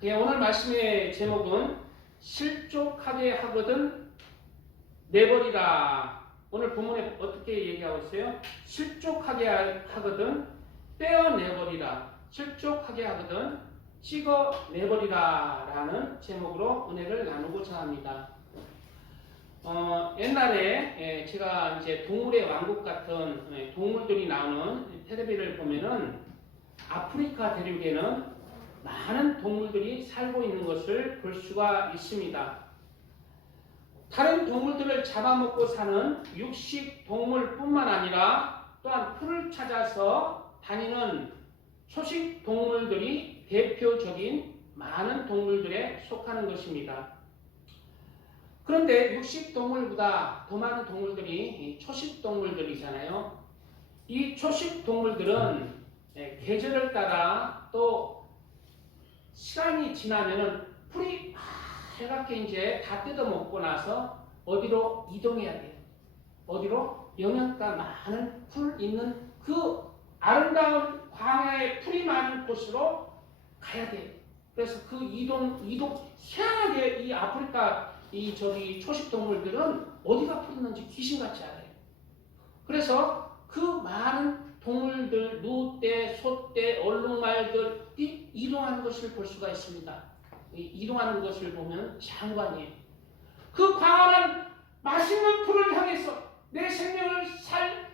예, 오늘 말씀의 제목은 실족하게 하거든 내버리라. 오늘 본문에 어떻게 얘기하고 있어요? 실족하게 하거든 떼어내버리라. 실족하게 하거든 찍어내버리라 라는 제목으로 은혜를 나누고자 합니다. 옛날에 제가 이제 동물의 왕국 같은 동물들이 나오는 텔레비를 보면은 아프리카 대륙에는 많은 동물들이 살고 있는 것을 볼 수가 있습니다. 다른 동물들을 잡아먹고 사는 육식 동물뿐만 아니라 또한 풀을 찾아서 다니는 초식 동물들이 대표적인 많은 동물들에 속하는 것입니다. 그런데 육식 동물보다 더 많은 동물들이 초식 동물들이잖아요. 이 초식 동물들은 계절을 따라 또 시간이 지나면은 풀이 해갖게 이제 다 뜯어먹고 나서 어디로 이동해야 돼요. 어디로? 영양가 많은 풀 있는 그 아름다운 광야의 풀이 많은 곳으로 가야 돼요. 그래서 그 이동 희한하게 이 아프리카 초식 동물들은 어디가 풀 있는지 귀신같이 알아요. 그래서 그 많은 동물들, 누떼, 소떼, 얼룩말들이 이동하는 것을 볼 수가 있습니다. 이동하는 것을 보면 장관이에요. 그 광활한 맛있는 풀을 향해서 내 생명을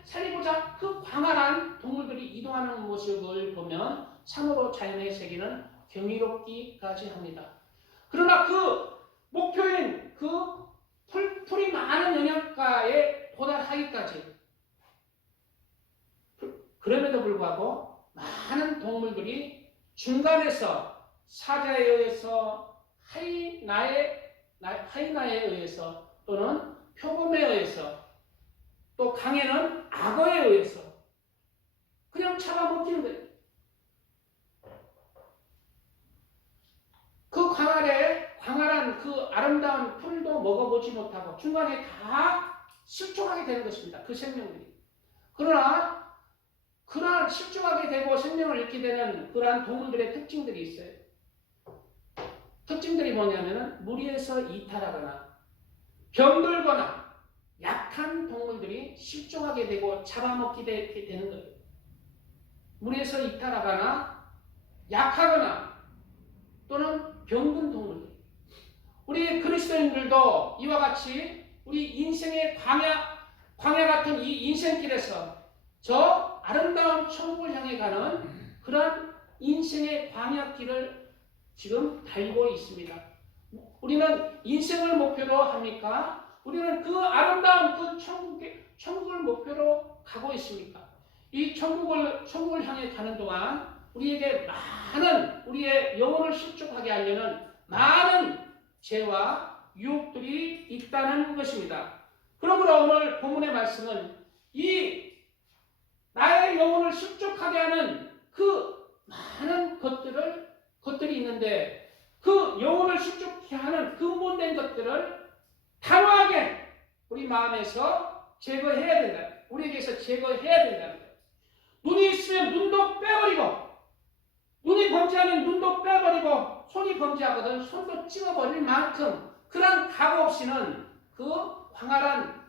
살리고자 그 광활한 동물들이 이동하는 모습을 보면 참으로 자연의 세계는 경이롭기까지 합니다. 그러나 그 목표인 그 풀이 많은 영양가에 도달하기까지 그럼에도 불구하고 많은 동물들이 중간에서 사자에 의해서 하이나에 의해서 또는 표범에 의해서 또 강에는 악어에 의해서 그냥 잡아먹히는 거예요. 그 광활한 그 아름다운 풀도 먹어보지 못하고 중간에 다 실종하게 되는 것입니다. 그 생명들이. 그러나 그러한 실종하게 되고 생명을 잃게 되는 그러한 동물들의 특징들이 있어요. 특징들이 뭐냐면은 무리에서 이탈하거나 병들거나 약한 동물들이 실종하게 되고 잡아먹게 되는 거예요. 무리에서 이탈하거나 약하거나 또는 병든 동물들. 우리 그리스도인들도 이와 같이 우리 인생의 광야 같은 이 인생길에서 저 아름다운 천국을 향해 가는 그러한 인생의 광야길을 지금 달리고 있습니다. 우리는 인생을 목표로 합니까? 우리는 그 아름다운 그 천국을 목표로 가고 있습니까? 이 천국을 향해 가는 동안 우리에게 우리의 영혼을 실족하게 하려는 많은 죄와 유혹들이 있다는 것입니다. 그러므로 오늘 본문의 말씀은 나의 영혼을 실족하게 하는 그 많은 것들이 있는데 그 영혼을 실족하게 하는 근본된 것들을 단호하게 우리 마음에서 제거해야 된다. 우리에게서 제거해야 된다는 거예요. 눈이 있으면 눈도 빼버리고 눈이 범죄하면 눈도 빼버리고 손이 범죄하거든 손도 찍어버릴 만큼 그런 각오 없이는 그 광활한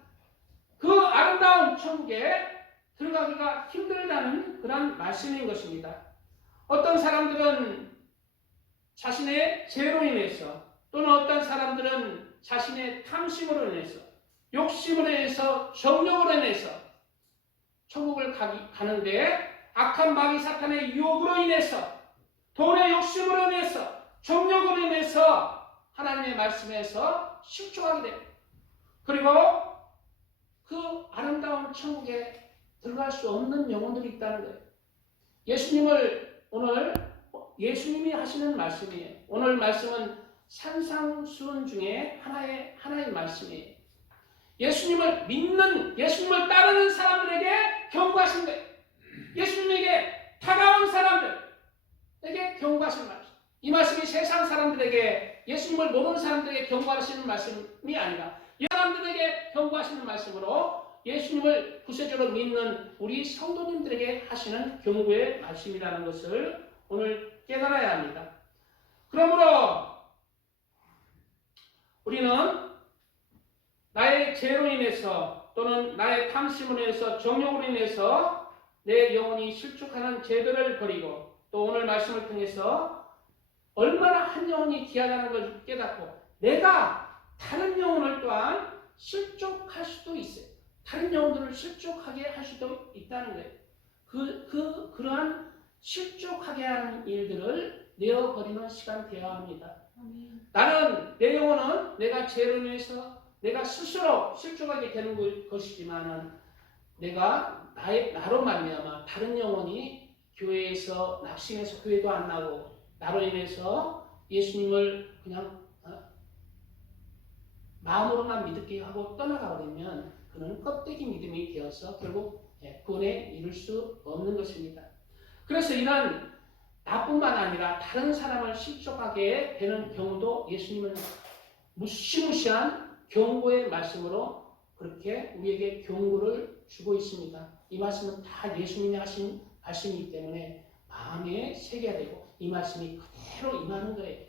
그 아름다운 천국에 들어가기가 힘들다는 그런 말씀인 것입니다. 어떤 사람들은 자신의 죄로 인해서 또는 어떤 사람들은 자신의 탐심으로 인해서 욕심으로 인해서 정욕으로 인해서 천국을 가는데 악한 마귀 사탄의 유혹으로 인해서 돈의 욕심으로 인해서 정욕으로 인해서 하나님의 말씀에서 실족하게 됩니다. 그리고 그 아름다운 천국에 들어갈 수 없는 영혼들이 있다는 거예요. 예수님이 하시는 말씀이에요. 오늘 말씀은 산상수훈 중에 하나의 말씀이에요. 예수님을 따르는 사람들에게 경고하신 거예요. 예수님에게 다가온 사람들에게 경고하신 말씀. 이 말씀이 세상 사람들에게, 예수님을 모르는 사람들에게 경고하시는 말씀이 아니라 이 사람들에게 경고하시는 말씀으로 예수님을 구세주로 믿는 우리 성도님들에게 하시는 경고의 말씀이라는 것을 오늘 깨달아야 합니다. 그러므로 우리는 나의 죄로 인해서 또는 나의 탐심으로 인해서 정욕으로 인해서 내 영혼이 실족하는 죄들을 버리고 또 오늘 말씀을 통해서 얼마나 한 영혼이 귀하다는 걸 깨닫고 내가 다른 영혼을 또한 실족할 수도 있어요. 다른 영혼들을 실족하게 할 수도 있다는 거예요. 그러한 실족하게 하는 일들을 내어버리는 시간 되어야 합니다. 나는 내 영혼은 내가 죄로 인해서 내가 스스로 실족하게 되는 것이지만은 내가 나로 말미암아 다른 영혼이 교회에서 낙심해서 교회도 안 나고 나로 인해서 예수님을 그냥 마음으로만 믿게 하고 떠나가 버리면 그는 껍데기 믿음이 되어서 결국 구원에 이룰 수 없는 것입니다. 그래서 이런 나뿐만 아니라 다른 사람을 실족하게 되는 경우도 예수님은 무시무시한 경고의 말씀으로 그렇게 우리에게 경고를 주고 있습니다. 이 말씀은 다 예수님이 하신 말씀이기 때문에 마음에 새겨야 되고 이 말씀이 그대로 임하는 거예요.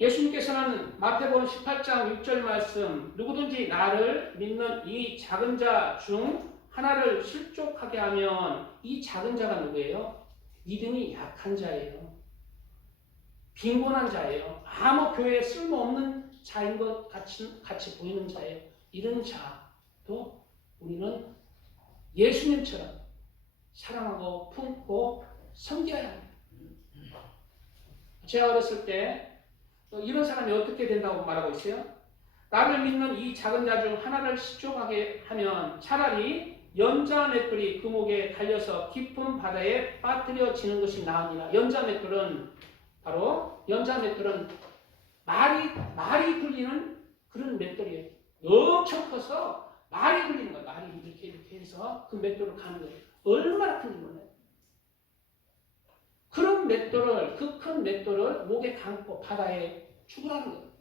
예수님께서는 마태복음 18장 6절 말씀 누구든지 나를 믿는 이 작은 자 중 하나를 실족하게 하면 이 작은 자가 누구예요? 믿음이 약한 자예요. 빈곤한 자예요. 아무 교회에 쓸모없는 자인 것 같이 보이는 자예요. 이런 자도 우리는 예수님처럼 사랑하고 품고 섬겨야 합니다. 제가 어렸을 때 이런 사람이 어떻게 된다고 말하고 있어요? 나를 믿는 이 작은 자 중 하나를 실족하게 하면 차라리 연자 맷돌이 그 목에 달려서 깊은 바다에 빠뜨려지는 것이 나으니라. 연자 맷돌은 말이 굴리는 그런 맷돌이에요. 엄청 커서 말이 굴리는 거예요. 말이 이렇게 해서 그 맷돌을 가는 거예요. 얼마나 큰지 몰라요. 그런 맷돌을, 그 큰 맷돌을 목에 감고 바다에 죽으라는 거예요.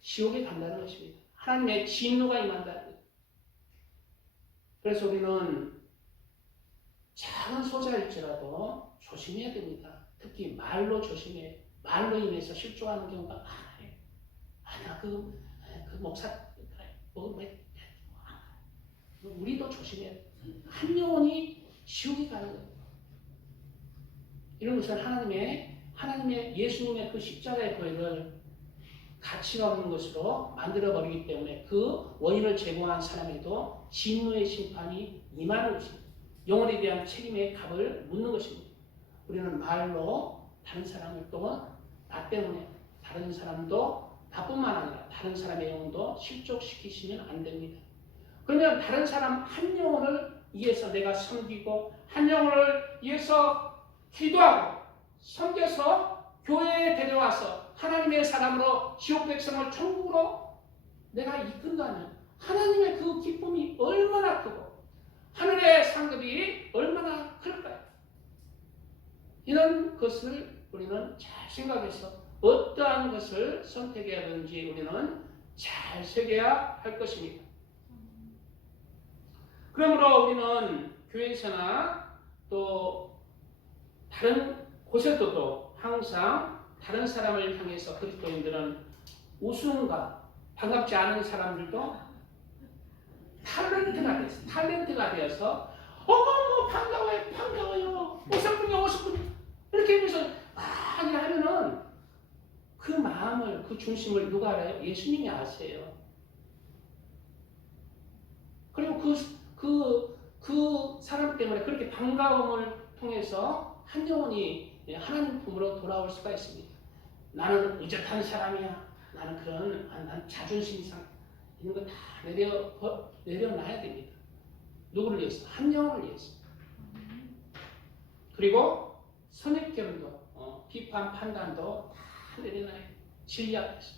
지옥에 간다는 것입니다. 하나님의 진노가 임한다는 거예요. 그래서 우리는 작은 소자일지라도 조심해야 됩니다. 특히 말로 조심해요. 말로 인해서 실족하는 경우가 많아요. 나 그 목사, 우리도 조심해야 돼요. 한 영혼이 지옥에 가는 거예요. 이런 것은 하나님의 예수님의 그 십자가의 보혈을 가치가 없는 것으로 만들어버리기 때문에 그 원인을 제공한 사람에도 진노의 심판이 임하는 것입니다. 영혼에 대한 책임의 값을 묻는 것입니다. 우리는 말로 다른 사람을 또 나 때문에 다른 사람도 나뿐만 아니라 다른 사람의 영혼도 실족시키시면 안 됩니다. 그러면 다른 사람 한 영혼을 위해서 내가 섬기고 한 영혼을 위해서 기도하고 섬겨서 교회에 데려와서 하나님의 사람으로 지옥 백성을 천국으로 내가 이끈다면 하나님의 그 기쁨이 얼마나 크고 하늘의 상급이 얼마나 클까요? 이런 것을 우리는 잘 생각해서 어떠한 것을 선택해야 하는지 우리는 잘 새겨야 할 것입니다. 그러므로 우리는 교회에서나 또 다른 곳에서도 항상 다른 사람을 향해서 그리스도인들은 웃음과 반갑지 않은 사람들도 탤런트가 되어서 어머 반가워요 오셨군요 이렇게 하면서 많이 하면은 그 마음을 그 중심을 누가 알아요? 예수님이 아세요. 그리고 그 사람 때문에 그렇게 반가움을 통해서 한 영혼이 하나님 품으로 돌아올 수가 있습니다. 나는 의젓한 사람이야. 난 자존심 이상 이런 거 다 내려놔야 됩니다. 누구를 위해서? 한 영혼을 위해서. 그리고 선입견도 비판 판단도 다 내려놔야 돼요. 진리 앞에서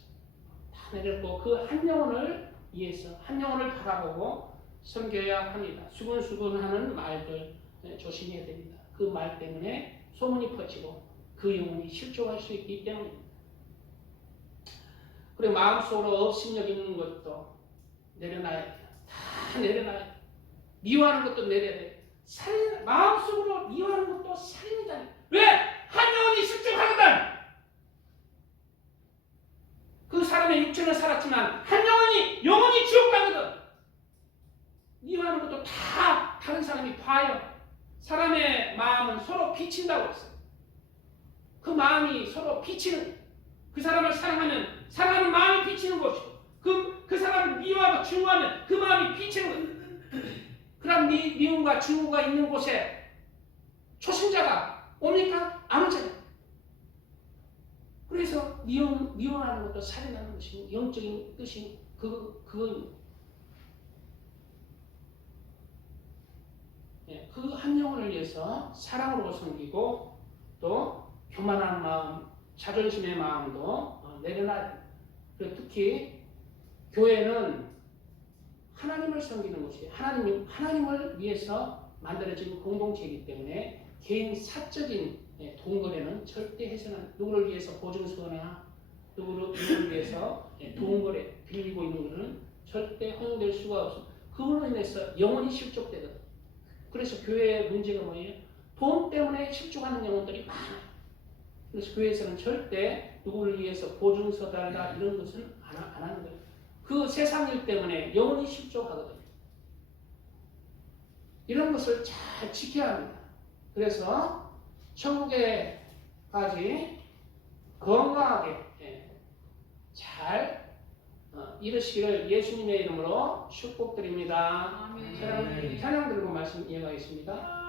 다 내려놓고 그 한 영혼을 위해서 한 영혼을 바라보고 섬겨야 합니다. 수근수근하는 말들 조심해야 됩니다. 그 말 때문에 소문이 퍼지고 그 영혼이 실족할 수 있기 때문입니다. 그리고 마음속으로 업신여기는 것도 내려놔야 돼요. 다 내려놔야 돼요. 미워하는 것도 내려야 돼요. 마음속으로 미워하는 것도 살인이다. 왜? 한 영혼이 실족하거든. 육체는 살았지만 한 영혼이 지옥 가거든. 미워하는 것도 다 다른 사람이 봐요. 사람의 마음은 서로 비친다고 했어요. 그 마음이 서로 비치는, 그 사람을 사랑하면 사랑하는 마음이 비치는 것이고, 그 사람을 미워하고 증오하면 그 마음이 비치는 거예요. 그런 미움과 증오가 있는 곳에 초신자가 옵니까? 안 오잖아요. 그래서 미워하는 것도 살인하는 것이 영적인 뜻이 그거입니다. 예, 그 한 영혼을 위해서 사랑으로 섬기고 또 교만한 마음, 자존심의 마음도 내려놔야 됩니다. 그리고 특히 교회는 하나님을 섬기는 것이 하나님을 위해서 만들어진 공동체이기 때문에 개인 사적인 돈거래는 절대 해서는, 누구를 위해서 보증서나 누구를 위해서 돈거래 빌리고 있는 것은 절대 허용될 수가 없습니다. 그걸로 인해서 영혼이 실족되거든요. 그래서 교회의 문제가 뭐예요? 돈 때문에 실족하는 영혼들이 많아요. 그래서 교회에서는 절대 누구를 위해서 보증서 달라 이런 것은 안 하는 거예요. 그 세상 일 때문에 영혼이 실족하거든요. 이런 것을 잘 지켜야 합니다. 그래서 천국에까지 건강하게 잘 이르시기를 예수님의 이름으로 축복드립니다. 찬양 들고 말씀 이어가겠습니다.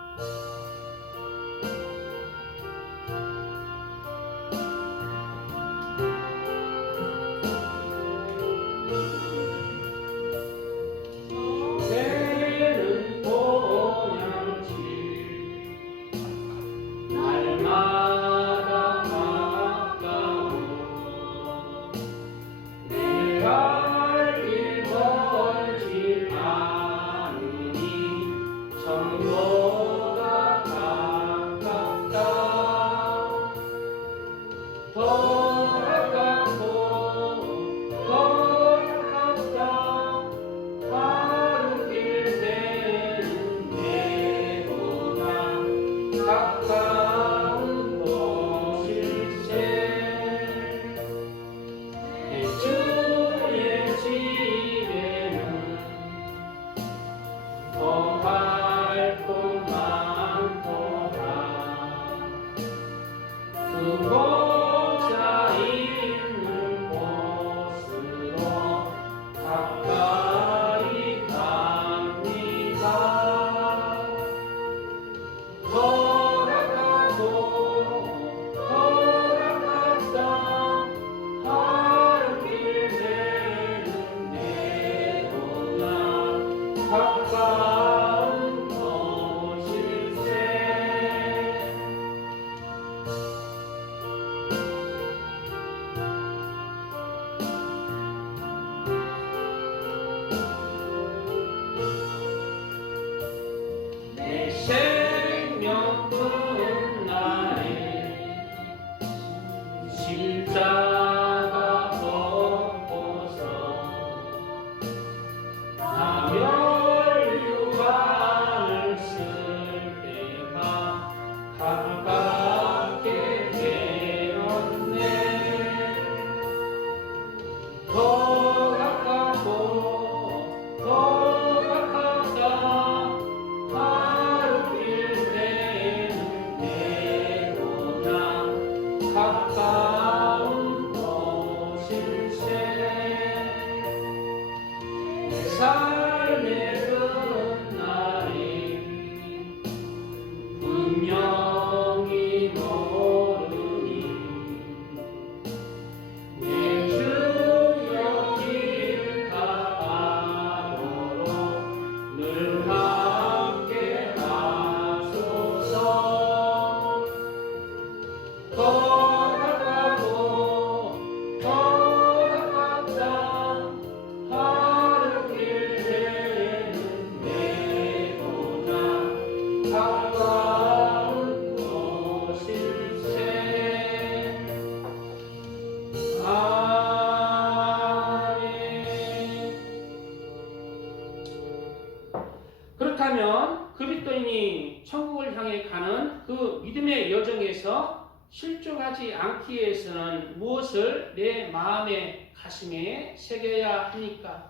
그렇다면 그리스도인이 천국을 향해 가는 그 믿음의 여정에서 실족하지 않기 위해서는 무엇을 내 마음의 가슴에 새겨야 합니까?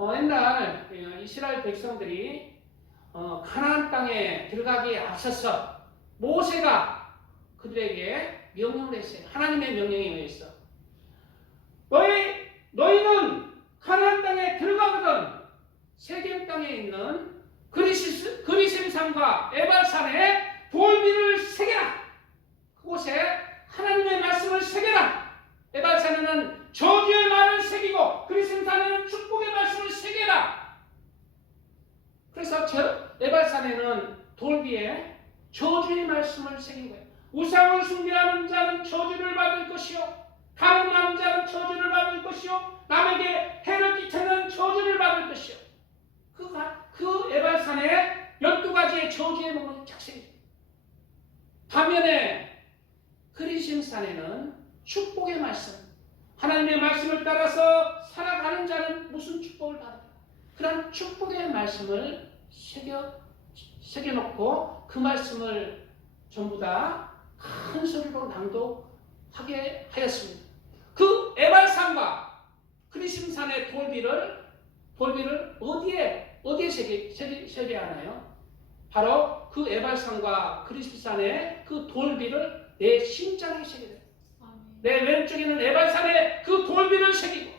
옛날 이스라엘 백성들이 가나안 땅에 들어가기에 앞서서 모세가 그들에게 명령을 했어요. 하나님의 명령에 의해서 너희는 가나안 땅에 들어가거든 세겜 땅에 있는 그리심산과 에발산에 돌비를 새겨라. 그곳에 하나님의 말씀을 새겨라. 에발산에는 저주의 말을 새기고 그리심산에는 축복의 말씀을 새겨라. 그래서 에발산에는 돌비에 저주의 말씀을 새긴 거예요. 우상을 숭배하는 자는 저주를 받을 것이요 가늠하는 자는 저주를 받을 것이요 남에게 해를 끼치는 저주를 받을 것이요. 그 에발산에 12가지의 저주의 문을 작성했어요. 반면에 그리심산에는 축복의 말씀, 하나님의 말씀을 따라서 살아가는 자는 무슨 축복을 받을까? 그런 축복의 말씀을 새겨놓고 그 말씀을 전부 다 큰 소리로 낭독하게 하였습니다. 그 에발산과 그리심산의 돌비를 어디에 새겨야 하나요? 바로 그 에발산과 그리심산의 그 돌비를 내 심장에 새겨야 돼요. 내 왼쪽에는 에발산의 그 돌비를 새기고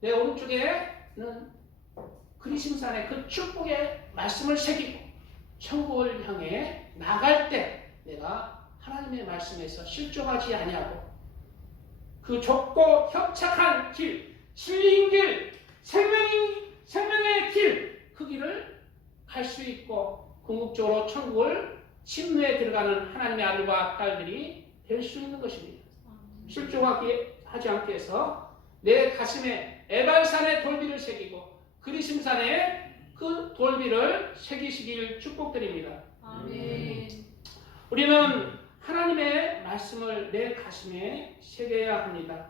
내 오른쪽에는 그리심산의 그 축복의 말씀을 새기고 천국을 향해 나갈 때 내가 하나님의 말씀에서 실족하지 아니하고 그 좁고 협착한 길, 진리인 길, 생명의 길, 그 길을 갈 수 있고 궁극적으로 천국을 침노에 들어가는 하나님의 아들과 딸들이 될 수 있는 것입니다. 실족하지 않기 위해서 내 가슴에 에발산의 돌비를 새기고 그리심산의 그 돌비를 새기시길 축복드립니다. 아멘. 우리는 하나님의 말씀을 내 가슴에 새겨야 합니다.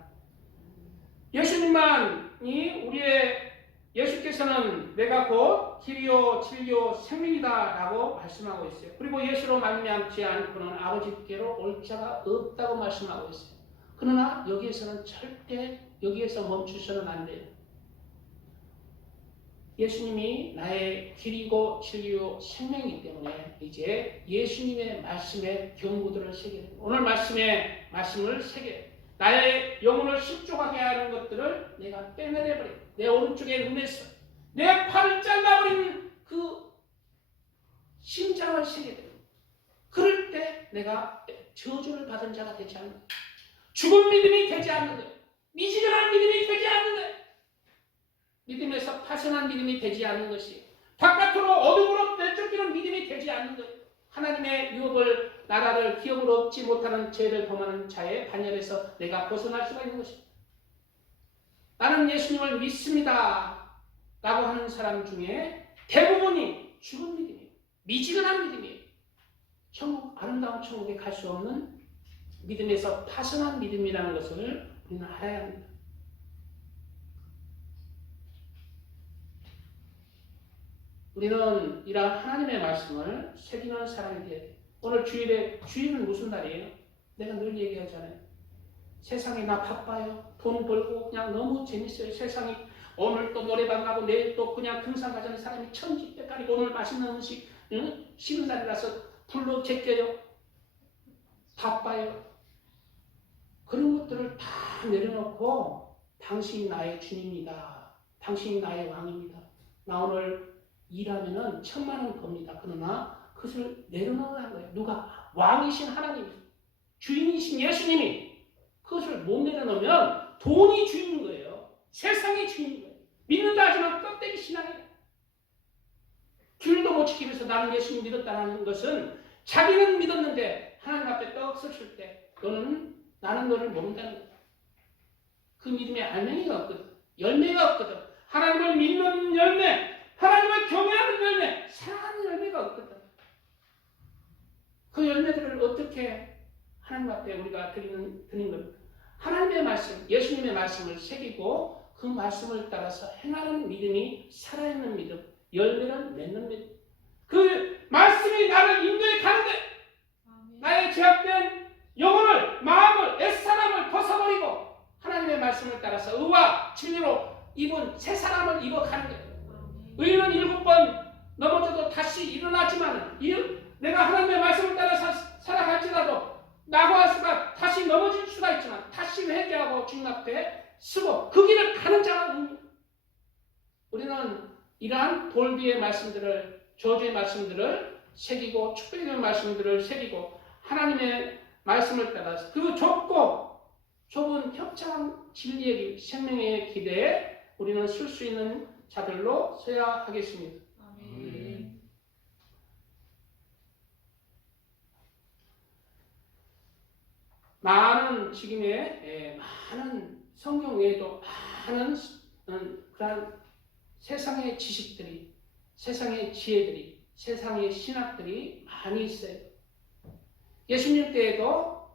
예수께서는 내가 곧 길이요 진리요 생명이다라고 말씀하고 있어요. 그리고 예수로 말미암지 않고는 아버지께로 올 자가 없다고 말씀하고 있어요. 그러나 여기에서는 절대 여기에서 멈추셔는 안 돼요. 예수님이 나의 길이고 진리요 생명이기 때문에 이제 예수님의 말씀에 경고들을 새겨야 돼요. 오늘 말씀을 새겨야 돼요. 나의 영혼을 실족하게 하는 것들을 내가 빼내버려요. 내 오른쪽에 눈에서 내 팔을 잘라버린 그 심장을 새겨야 돼요. 그럴 때 내가 저주를 받은 자가 되지 않는 거예요. 죽은 믿음이 되지 않는 거예요. 미지근한 믿음이 되지 않는 거예요. 믿음에서 파선한 믿음이 되지 않는 것이 바깥으로 어둠으로 내쫓기는 믿음이 되지 않는 것. 하나님의 유업을 나라를 기업으로 얻지 못하는 죄를 범하는 자의 반열에서 내가 벗어날 수가 있는 것입니다. 나는 예수님을 믿습니다 라고 하는 사람 중에 대부분이 죽은 믿음이에요. 미지근한 믿음이에요. 아름다운 천국에 갈 수 없는 믿음에서 파선한 믿음이라는 것을 우리는 알아야 합니다. 우리는 이러한 하나님의 말씀을 새기는 사람이 되어야 돼요. 오늘 주일은 무슨 날이에요? 내가 늘 얘기하잖아요. 세상에 나 바빠요. 돈 벌고 그냥 너무 재밌어요. 세상이 오늘 또 노래방 가고 내일 또 그냥 등산 가자는 사람이 천지백가리고 오늘 맛있는 음식 쉬는 날이라서 불로 제껴요. 바빠요. 그런 것들을 다 내려놓고 당신이 나의 주님이다. 당신이 나의 왕입니다. 나 오늘 일하면은 1,000,000원 법니다. 그러나 그것을 내려놓으라는 거예요. 누가? 왕이신 하나님, 주인이신 예수님이 그것을 못 내려놓으면 돈이 주인인 거예요. 세상이 주인인 거예요. 믿는다 하지만 껍데기 신앙이에요. 주일도 못 지키기 위해서 나는 예수님 믿었다는 것은 자기는 믿었는데 하나님 앞에 떡 서칠 때 나는 너를 모른다는 거예요. 그 믿음에 알맹이가 없거든. 열매가 없거든. 하나님을 믿는 열매, 하나님을 경외하는 열매, 사랑하는 열매가 없거든. 그 열매들을 어떻게 하나님 앞에 우리가 드리는 겁니다. 하나님의 말씀, 예수님의 말씀을 새기고 그 말씀을 따라서 행하는 믿음이 살아있는 믿음, 열매를 맺는 믿음. 그 말씀이 나를 인도해 가는데 나의 죄악된 영혼을, 마음을, 옛사람을 벗어버리고 하나님의 말씀을 따라서 의와 진리로 입은 새 사람을 입어가는 거예요. 의인은 7번 넘어져도 다시 일어나지만 내가 하나님의 말씀을 따라서 살아갈지라도 나고아스가 다시 넘어질 수가 있지만 다시 회개하고 주님 앞에 서고 그 길을 가는 자가 우리는 이러한 돌비의 말씀들을, 저주의 말씀들을 새기고 축복의 말씀들을 새기고 하나님의 말씀을 따라서 그 좁고 좁은 협착한 진리의 길, 생명의 길에 우리는 설 수 있는 자들로 서야 하겠습니다. 아멘. 많은 지금의 많은 성경 외에도 많은 그런 세상의 지식들이, 세상의 지혜들이, 세상의 신학들이 많이 있어요. 예수님 때에도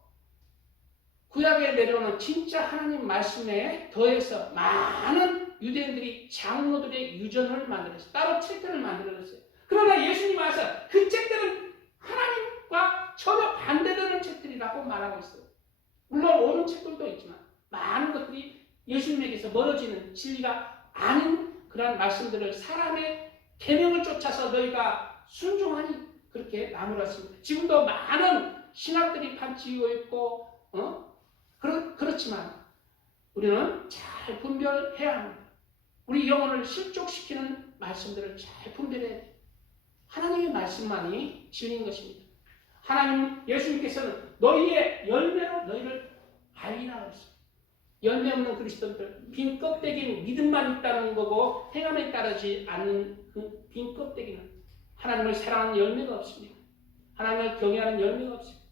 구약에 내려오는 진짜 하나님 말씀에 더해서 많은 유대인들이 장로들의 유전을 만들었어요. 따로 책들을 만들었어요. 그러나 예수님 와서 그 책들은 하나님과 전혀 반대되는 책들이라고 말하고 있어요. 물론 옳은 책들도 있지만 많은 것들이 예수님에게서 멀어지는 진리가 아닌 그런 말씀들을 사람의 계명을 쫓아서 너희가 순종하니 그렇게 나누었습니다. 지금도 많은 신학들이 판치고 있고 그렇지만 우리는 잘 분별해야 합니다. 우리 영혼을 실족시키는 말씀들을 잘 분별해야 돼요. 하나님의 말씀만이 진리인 것입니다. 하나님, 예수님께서는 너희의 열매로 너희를 알리라 그랬어요. 열매 없는 그리스도인들, 빈 껍데기는 믿음만 있다는 거고 행함에 따르지 않는 그 빈 껍데기는 하나님을 사랑하는 열매가 없습니다. 하나님을 경외하는 열매가 없습니다.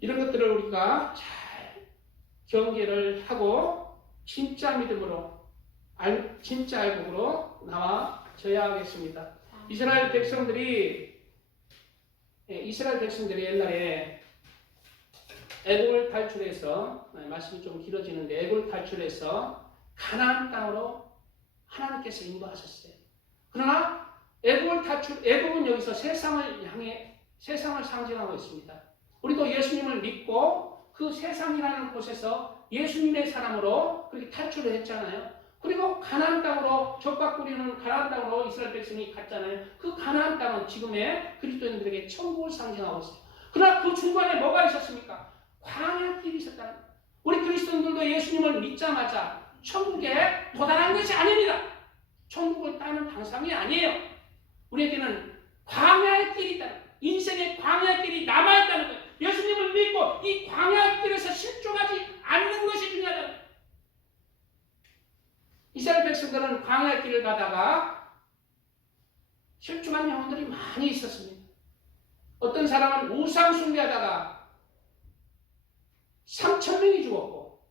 이런 것들을 우리가 잘 경계를 하고 진짜 믿음으로, 진짜 알곡으로 나와져야 하겠습니다. 이스라엘 백성들이 옛날에 애굽을 탈출해서, 말씀이 좀 길어지는데 애굽을 탈출해서 가나안 땅으로 하나님께서 인도하셨어요. 그러나 애굽은 여기서 세상을 상징하고 있습니다. 우리도 예수님을 믿고 그 세상이라는 곳에서 예수님의 사람으로 그렇게 탈출을 했잖아요. 그리고 가나안 땅으로, 젖과 꿀이는 가나안 땅으로 이스라엘 백성이 갔잖아요. 그 가나안 땅은 지금의 그리스도인들에게 천국을 상징하고 있어요. 그러나 그 중간에 뭐가 있었습니까? 광야길이 있었다는 거예요. 우리 그리스도인들도 예수님을 믿자마자 천국에 도달한 것이 아닙니다. 천국을 따는 방상이 아니에요. 우리에게는 광야의 길이 있다는 거예요. 인생의 광야의 길이 남아있다는 거예요. 예수님을 믿고 이 광야의 길에서 실종하지 않는 것이 중요하다는 거예요. 이스라엘 백성들은 광야의 길을 가다가 실종한 영혼들이 많이 있었습니다. 어떤 사람은 우상 숭배하다가 3,000명이 죽었고,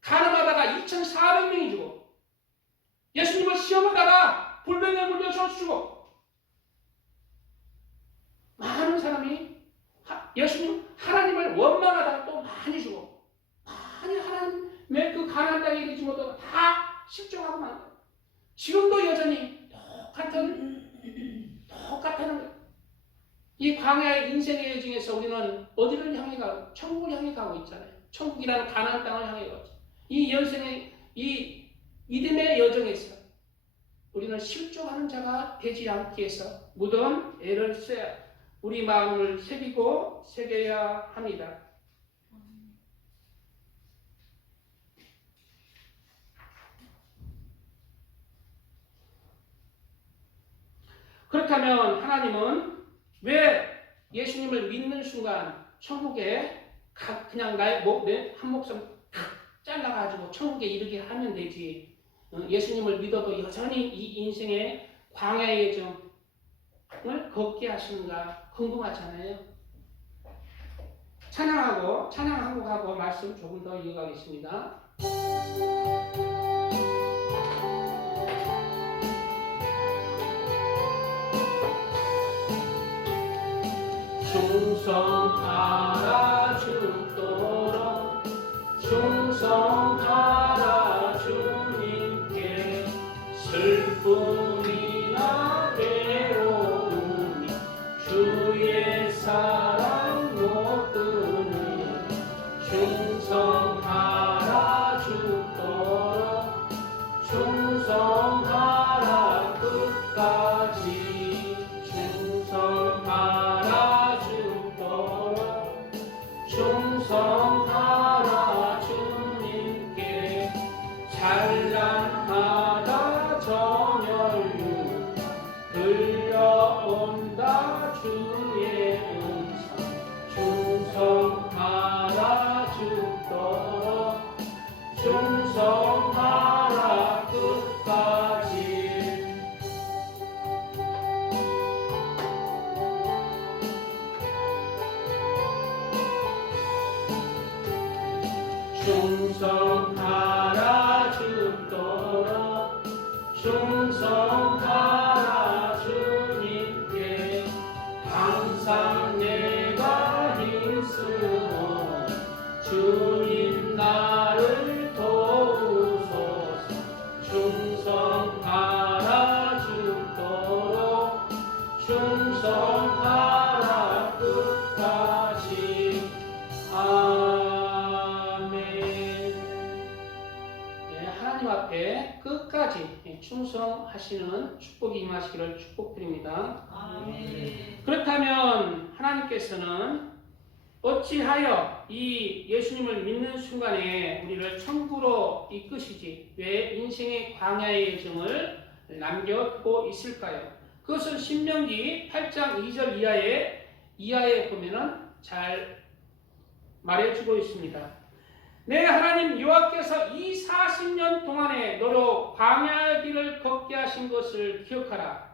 간음하다가 2,400명이 죽었고, 예수님을 시험하다가 불뱀에 물려서 죽었고, 많은 사람이 예수님, 하나님을 원망하다가 또 많이 죽었고, 많이 하나님의 그 가나안 땅에 이르지 못하고 다 실종하고 만 거예요. 지금도 여전히 똑같다는 거예요. 이 광야의 인생의 여정에서 우리는 어디를 향해 가고, 천국을 향해 가고 있잖아요. 천국이라는 가나안 땅을 향해 가고 있잖아요. 이 인생의 이 믿음의 여정에서 우리는 실족하는 자가 되지 않기 위해서 무덤 애를 써야, 우리 마음을 새겨야 합니다. 그렇다면 하나님은 왜 예수님을 믿는 순간 천국에 그냥 나의 한 목숨 탁 잘라가지고 천국에 이르게 하면 되지, 예수님을 믿어도 여전히 이 인생의 광야의 여정을 걷게 하시는가 궁금하잖아요. 찬양 한 곡하고 말씀 조금 더 이어가겠습니다. 충성하라 죽도록 충성하라 주님께 슬픔이나 괴로움이 주의 사 충성하라 죽도록 충성하라 끝까지 충성하라 죽도록 충성하라 주님께 찬란하다 정열유 들려온다 주의 음성 충성하라 죽도록 충성하라 끝까지 충성하라 죽도록 충성하라 주님께 항상 내가 힘쓰고 주님 나를 도우소서 충성하라 죽도록 충성하라 끝까지 아멘. 네, 하나님 앞에 끝까지 충성하시는 축복이 임하시기를 축복드립니다. 아멘. 그렇다면 하나님께서는 어찌하여 이 예수님을 믿는 순간에 우리를 천국으로 이끄시지 왜 인생의 광야의 여정을 남겨두고 있을까요? 그것은 신명기 8장 2절 이하에 보면은 잘 말해주고 있습니다. 내 하나님 여호와께서 이 40년 동안에 너로 광야의 길을 걷게 하신 것을 기억하라.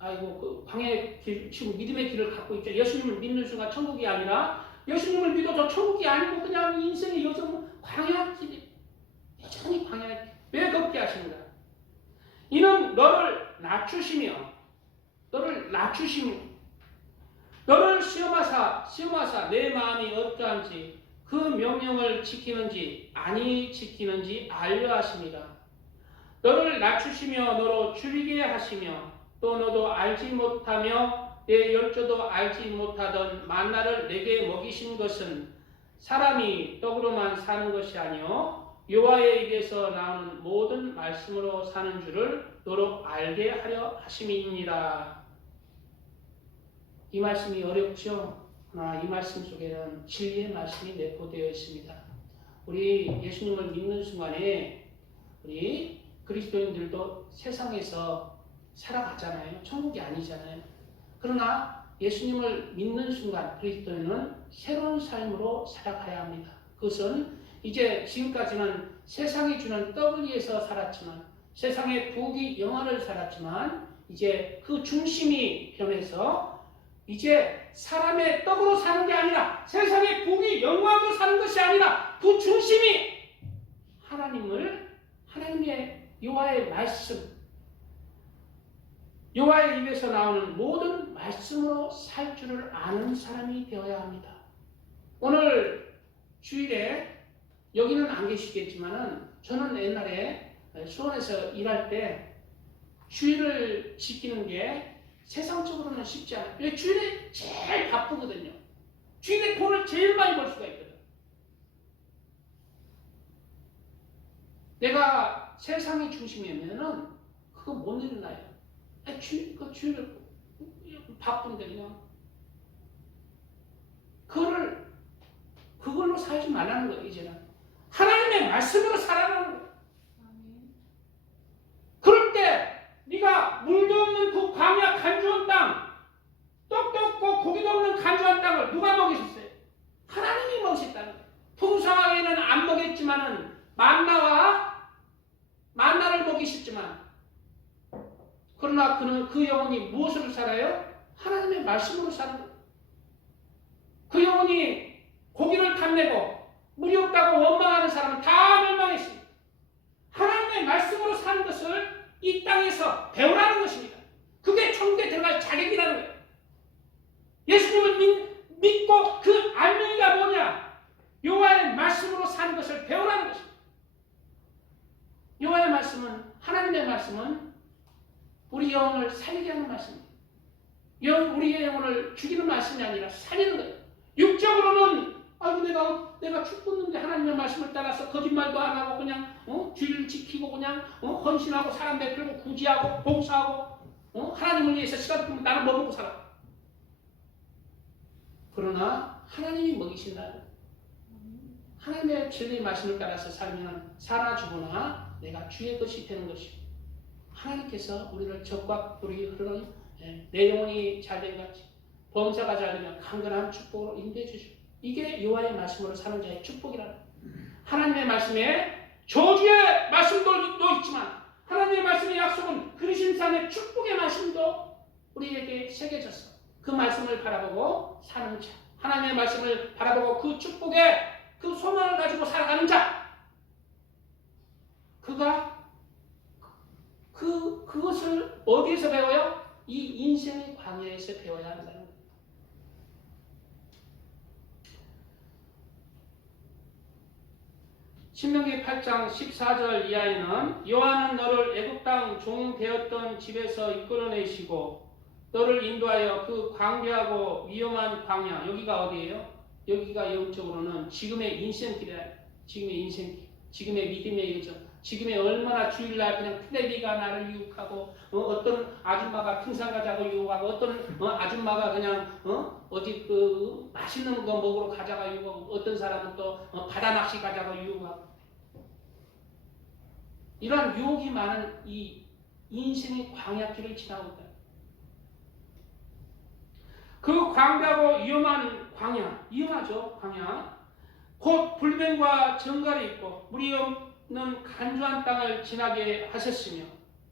아이고 그 광야의 길, 지금 믿음의 길을 갖고 있죠. 예수님을 믿는 순간 천국이 아니라 예수님을 믿어도 천국이 아니고 그냥 인생의 여정 광야길이 여전히 광야길 왜 걷게 하십니까? 이는 너를 낮추시며 너를 시험하사 내 마음이 어떠한지 그 명령을 지키는지 아니 지키는지 알려 하십니다. 너를 낮추시며 너로 줄이게 하시며 또 너도 알지 못하며 내 열조도 알지 못하던 만나를 내게 먹이신 것은 사람이 떡으로만 사는 것이 아니요 여호와의 입에서 나오는 모든 말씀으로 사는 줄을 너로 알게 하려 하심이니라. 이 말씀이 어렵죠? 그러나 이 말씀 속에는 진리의 말씀이 내포되어 있습니다. 우리 예수님을 믿는 순간에 우리 그리스도인들도 세상에서 살아가잖아요. 천국이 아니잖아요. 그러나 예수님을 믿는 순간 그리스도인은 새로운 삶으로 살아가야 합니다. 그것은 이제 지금까지는 세상이 주는 떡을 위해서 살았지만 세상의 부귀 영화를 살았지만 이제 그 중심이 변해서 이제 사람의 떡으로 사는 게 아니라 세상의 부귀 영광으로 사는 것이 아니라 그 중심이 하나님의 여호와의 말씀 여호와의 입에서 나오는 모든 말씀으로 살 줄을 아는 사람이 되어야 합니다. 오늘 주일에 여기는 안 계시겠지만은 저는 옛날에 수원에서 일할 때 주일을 지키는 게 세상적으로는 쉽지 않아요. 왜 주일에 제일 바쁘거든요. 주일에 돈을 제일 많이 벌 수가 있거든. 내가 세상의 중심이면은 그거 못 일어나요. 주일을 바쁜데 그냥 그걸로 살지 말라는 거예요. 이제는 하나님의 말씀으로 살아가는 거예요. 그럴 때 네가 물도 없는 그 광야 간주한 땅, 떡도 없고 고기도 없는 간주한 땅을 누가 먹이셨어요? 하나님이 먹이셨다는 거예요. 풍성하게는 안 먹였지만은 만나를 먹이셨지만 그러나 그는 그 영혼이 무엇으로 살아요? 하나님의 말씀으로 사는 거예요. 그 영혼이 고기를 탐내고 물이 없다고 원망하는 사람은 다 멸망했습니다. 하나님의 말씀으로 사는 것을 이 땅에서 배우라는 것입니다. 그게 천국에 들어갈 자격이라는 거예요. 예수님을 믿고 그 알맹이가 뭐냐? 여호와의 말씀으로 사는 것을 배우라는 것입니다. 여호와의 말씀은 하나님의 말씀은 우리 영혼을 살리게 하는 말씀입니다. 우리의 영혼을 죽이는 말씀이 아니라 살리는 거예요. 육적으로는 아이고 내가 죽었는데 하나님의 말씀을 따라서 거짓말도 안 하고 그냥 주의를 지키고 그냥 헌신하고 사람 베풀고 구제하고 봉사하고 하나님을 위해서 시간 끌면 나는 뭐 먹고 살아. 그러나 하나님이 먹이신다. 하나님의 진리의 말씀을 따라서 살면 살아 죽으나 내가 주의 것이 되는 것이고 하나님께서 우리를 적과 꿀이 흐르는 내 영혼이 잘된 같이 범사가 잘되면 강건한 축복으로 인도해 주시고 이게 여호와의 말씀으로 사는 자의 축복이라는 하나님의 말씀에 저주의 말씀도 있지만 하나님의 말씀의 약속은 그리심산의 축복의 말씀도 우리에게 새겨졌어. 그 말씀을 바라보고 사는 자 하나님의 말씀을 바라보고 그 축복의 그 소망을 가지고 살아가는 자 그것을 어디에서 배워요? 이 인생의 광야에서 배워야 한다는 거예요. 신명기 8장 14절 이하에는 여호와는 너를 애굽 땅 종 되었던 집에서 이끌어내시고 너를 인도하여 그 광대하고 위험한 광야 여기가 어디예요? 여기가 영적으로는 지금의 인생길이에요. 지금의 인생길, 지금의 믿음의 여정, 지금의 얼마나 주일날 그냥 테레비가 나를 유혹하고 어떤 아줌마가 등산 가자고 유혹하고 어떤 아줌마가 그냥 어디 그 맛있는 거 먹으러 가자고 유혹하고 어떤 사람은 또 바다 낚시 가자고 유혹하고 이런 유혹이 많은 이 인생의 광야길을 지나고 있다. 그 광대하고 위험한 광야, 위험하죠 광야. 곧 불뱀과 정갈이 있고 물이 없는 간주한 땅을 지나게 하셨으며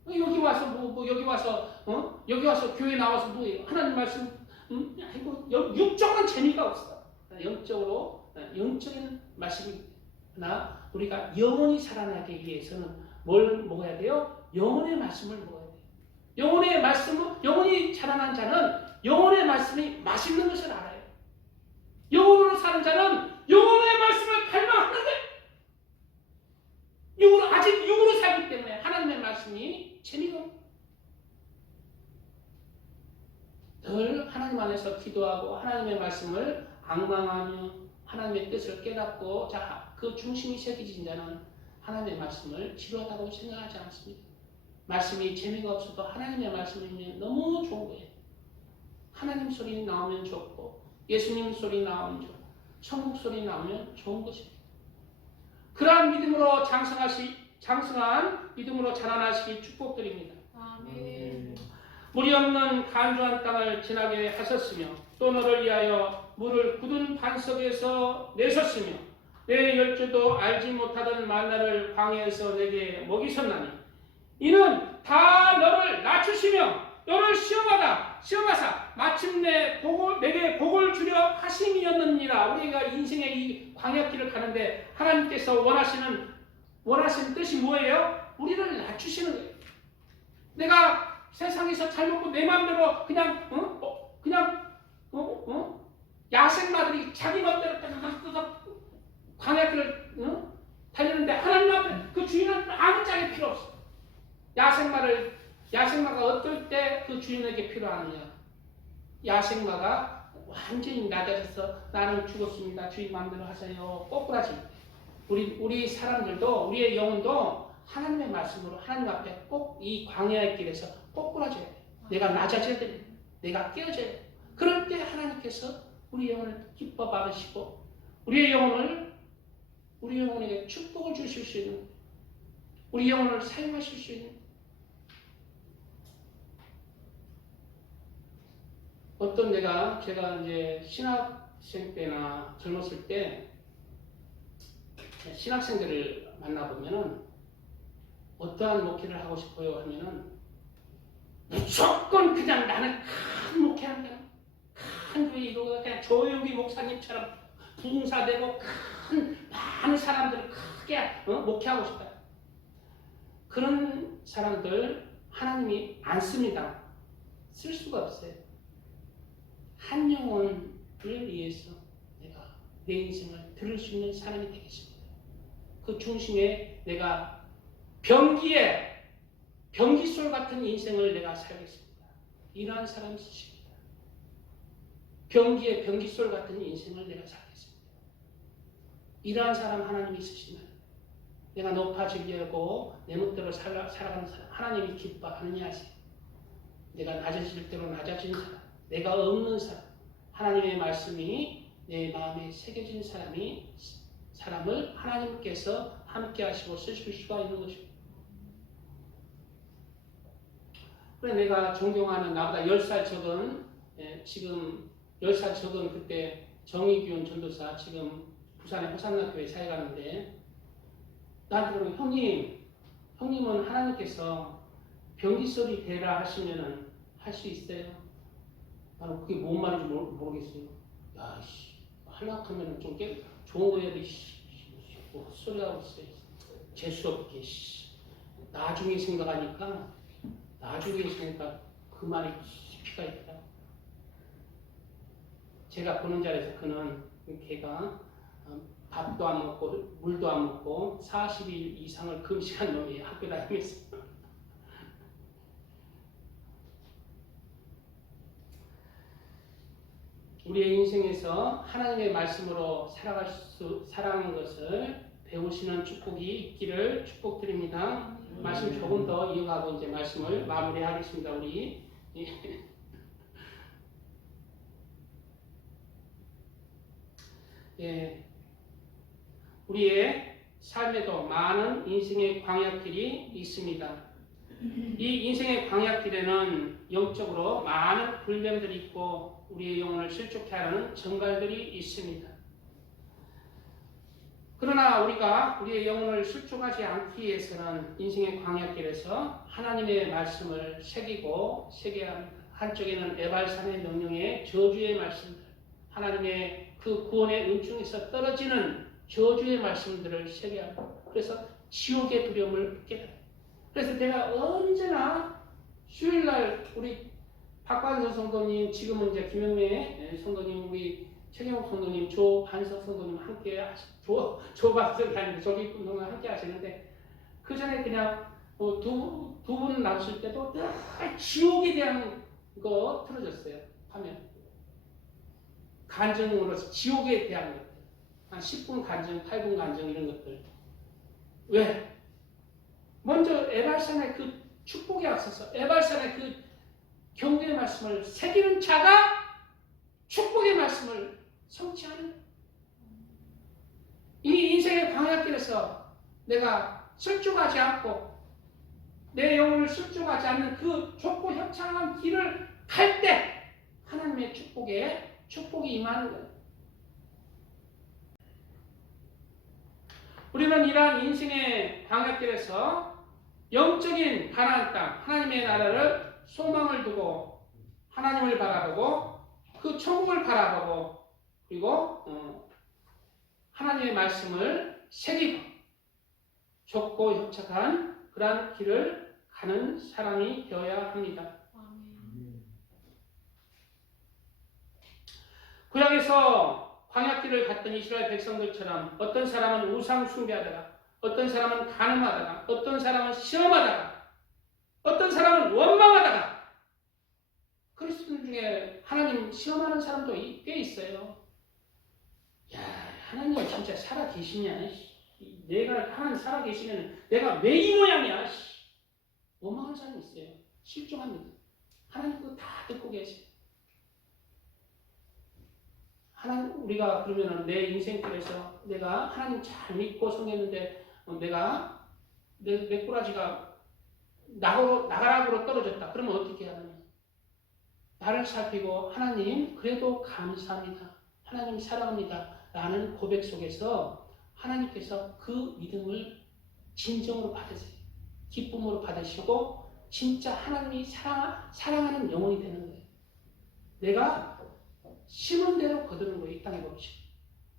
여기 와서 여기 와서 교회 나와서 뭐예요? 하나님 말씀 아이고 육적으로는 재미가 없어. 영적인 말씀이나 우리가 영원히 살아나기 위해서는 뭘 먹어야 돼요? 영혼의 말씀을 먹어야 돼요. 영혼의 말씀은 영혼이 자라난 자는 영혼의 말씀이 맛있는 것을 알아요. 영혼으로 사는 자는 영혼의 말씀을 갈망하는데 아직 육으로 살기 때문에 하나님의 말씀이 재미가 없어요. 늘 하나님 안에서 기도하고 하나님의 말씀을 앙망하며 하나님의 뜻을 깨닫고 그 중심이 새겨진 자는 하나님의 말씀을 지루하다고 생각하지 않습니다. 말씀이 재미가 없어도 하나님의 말씀이면 너무 좋은 거예요. 하나님 소리 나오면 좋고 예수님 소리 나오면 좋고 천국 소리 나오면 좋은 것입니다. 그러한 믿음으로 장성한 믿음으로 자라나시기 축복드립니다. 아멘. 물이 없는 간조한 땅을 지나게 하셨으며 또 너를 위하여 물을 굳은 반석에서 내셨으며 내 열조도 알지 못하던 만나를 광야에서 내게 먹이셨나니 이는 다 너를 낮추시며 너를 시험하사 마침내 내게 복을 주려 하심이었느니라. 우리가 인생의 이 광야길을 가는데 하나님께서 원하시는 뜻이 뭐예요? 우리를 낮추시는 거예요. 내가 세상에서 잘 먹고 내 마음대로 그냥 야생마들이 자기 마음대로 광야길을 달리는데 하나님 앞에 그 주인은 아무 짝이 필요 없어. 야생마가 어떨 때 그 주인에게 필요하느냐? 야생마가 완전히 낮아져서 나는 죽었습니다. 주인 마음대로 하세요. 꼬꾸라지. 우리 사람들도 우리의 영혼도 하나님의 말씀으로 하나님 앞에 꼭 이 광야의 길에서 꼬꾸라져야 돼. 내가 낮아져야 돼. 내가 깨어져야 돼. 그럴 때 하나님께서 우리 영혼을 기뻐 받으시고 우리의 영혼에게 축복을 주실 수 있는 우리 영혼을 사용하실 수 있는 제가 이제 신학생 때나 젊었을 때 신학생들을 만나보면은 어떠한 목회를 하고 싶어요 하면은 무조건 그냥 나는 큰 목회한다. 큰 교회 이루고 그냥 조용히 목사님처럼 부흥사되고 많은 사람들을 크게 목회하고 싶다. 그런 사람들 하나님이 안 씁니다. 쓸 수가 없어요. 한 영혼을 위해서 내가 내 인생을 들을 수 있는 사람이 되겠습니다. 그 중심에 내가 변기솔 같은 인생을 내가 살겠습니다. 이러한 사람이 쓰십니다. 변기솔 같은 인생을 내가 살겠습니다. 이러한 사람 하나님이 있으시면 내가 높아지려고 내 멋대로 살아가는 사람 하나님이 기뻐하느냐 하세요. 내가 낮아질 대로 낮아진 사람, 내가 없는 사람, 하나님의 말씀이 내 마음에 새겨진 사람을 하나님께서 함께 하시고 쓰실 수가 있는 것입니다. 그래 내가 존경하는 나보다 10살 적은 지금 10살 적은 그때 정의규현 전도사 지금 부산의 호산나교회 사회 가는데 나한테 그러면 형님은 하나님께서 병기소리 대라 하시면은 할 수 있어요? 나는 그게 뭔 말인지 모르겠어요. 야, 하려고 하면은 좀 좋은 거 해야 돼. 뭐 헛소리하고 있어요. 재수없게. 나중에 생각하니까 그 말이 깊이가 있다. 제가 보는 자리에서 걔가 밥도 안 먹고 물도 안 먹고 40일 이상을 금식한 놈이 학교 다니면서 우리의 인생에서 하나님의 말씀으로 살아가는 것을 배우시는 축복이 있기를 축복드립니다. 말씀 조금 더 이어가고 이제 말씀을 마무리하겠습니다. 우리 우리의 삶에도 많은 인생의 광야길이 있습니다. 이 인생의 광야길에는 영적으로 많은 불면들이 있고 우리의 영혼을 실족케 하는 정갈들이 있습니다. 그러나 우리가 우리의 영혼을 실족하지 않기 위해서는 인생의 광야길에서 하나님의 말씀을 새겨야 합니다. 한쪽에는 에발산의 명령의 저주의 말씀들, 하나님의 그 구원의 은총에서 떨어지는 저주의 말씀들을 새겨야 합니다. 그래서 지옥의 두려움을 깨달아요. 그래서 내가 언제나 수요일날 우리 박관서 성도님, 지금은 이제 김영래 성도님, 우리 최경욱 성도님, 조반석 성도님 함께 조반석이 아니고 조기쁨 성도님 함께 하시는데 그 전에 그냥 두 분 나오실 때도 늘 지옥에 대한 거 틀어줬어요. 화면 간증으로서 지옥에 대한 것들 한 10분 간증, 8분 간증 이런 것들. 왜? 먼저 에발산의 그 축복에 앞서서 에발산의 그 경고의 말씀을 새기는 자가 축복의 말씀을 성취하는 이 인생의 광야길에서 내가 실족하지 않고 내 영혼을 실족하지 않는 그 좁고 협착한 길을 갈 때 하나님의 축복이 임하는 거예요. 우리는 이러한 인생의 광야길에서 영적인 가나안 땅, 하나님의 나라를 소망을 두고 하나님을 바라보고 그 천국을 바라보고 그리고 하나님의 말씀을 새기고 좁고 협착한 그러한 길을 가는 사람이 되어야 합니다. 구약에서 광야길을 갔던 이스라엘 백성들처럼 어떤 사람은 우상 숭배하다가 어떤 사람은 간음하다가 어떤 사람은 시험하다가 어떤 사람은 원망하다가 그리스도인 중에 하나님 시험하는 사람도 꽤 있어요. 야, 하나님 진짜 살아 계시냐? 내가 하나님 살아 계시면 내가 왜 이 모양이야? 원망하는 사람이 있어요. 실종합니다. 하나님 그거 다 듣고 계세요. 하나님 우리가 그러면은 내 인생길에서 내가 하나님 잘 믿고 섬겼는데 내가 내 꼬라지가 나가락으로 떨어졌다. 그러면 어떻게 해야 하느냐? 나를 살피고 하나님 그래도 감사합니다. 하나님 사랑합니다. 라는 고백 속에서 하나님께서 그 믿음을 진정으로 받으세요. 기쁨으로 받으시고 진짜 하나님이 사랑하는 영혼이 되는 거예요. 내가 심은 대로 거두는 거예요. 이 땅에 봅시다.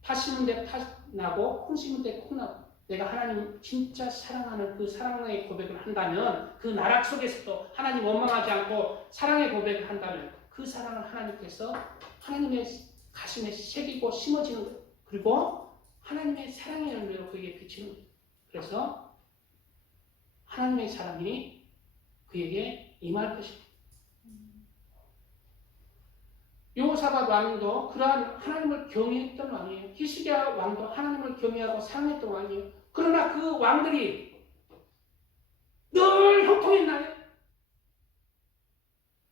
팥 심은 데 팥 나고 콩 심은 데 콩 나고 내가 하나님 진짜 사랑하는 그 사랑의 고백을 한다면 그 나락 속에서도 하나님 원망하지 않고 사랑의 고백을 한다면 그 사랑을 하나님께서 하나님의 가슴에 새기고 심어지는 거예요. 그리고 하나님의 사랑의 열매로 그에게 비치는 거예요. 그래서 하나님의 사랑이 그에게 임할 것입니다. 여호사밧 왕도 그러한 하나님을 경외했던 왕이에요. 히스기야 왕도 하나님을 경외하고 사랑했던 왕이에요. 그러나 그 왕들이 늘 형통했나요?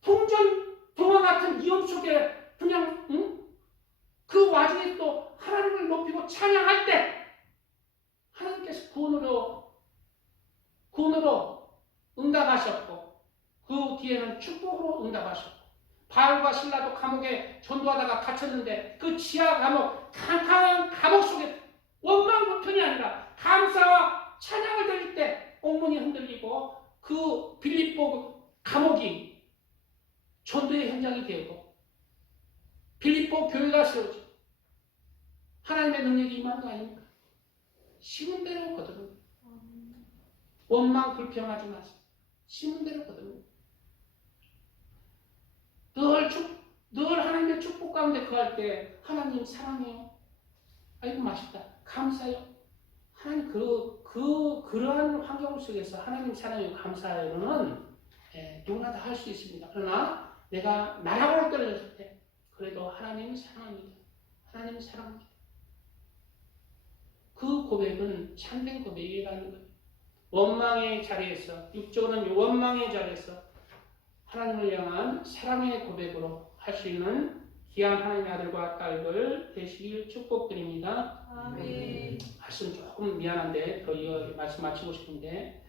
풍전등화 같은 위험 속에 그냥 그 와중에 또 하나님을 높이고 찬양할 때 하나님께서 구원으로 응답하셨고 그 뒤에는 축복으로 응답하셨고 바알과 신라도 감옥에 전도하다가 갇혔는데 그 지하 감옥 캄캄한 감옥 속에 원망불평이 아니라 감사와 찬양을 드릴 때 옥문이 흔들리고 그 빌립보 감옥이 전도의 현장이 되고 빌립보 교회가 세워지고 하나님의 능력이 임한 거 아닙니까? 심은 대로 거두는 원망 불평하지 마세요. 심은 대로 거두는 늘 하나님의 축복 가운데 거할 때 하나님 사랑해요. 아이고 맛있다. 감사해요. 하나님 그러한 환경 속에서 하나님 사랑해요. 감사해요는 누구나 다 할 수 있습니다. 그러나 내가 나락으로 떨어졌을 때 그래도 하나님 사랑합니다. 하나님 사랑합니다. 그 고백은 참된 고백이라는 거예요. 원망의 자리에서 육적으로는 원망의 자리에서 하나님을 향한 사랑의 고백으로 할 수 있는 귀한 하나님의 아들과 딸들 되시길 축복드립니다. 아멘. 말씀 조금 미안한데 더 말씀 마치고 싶은데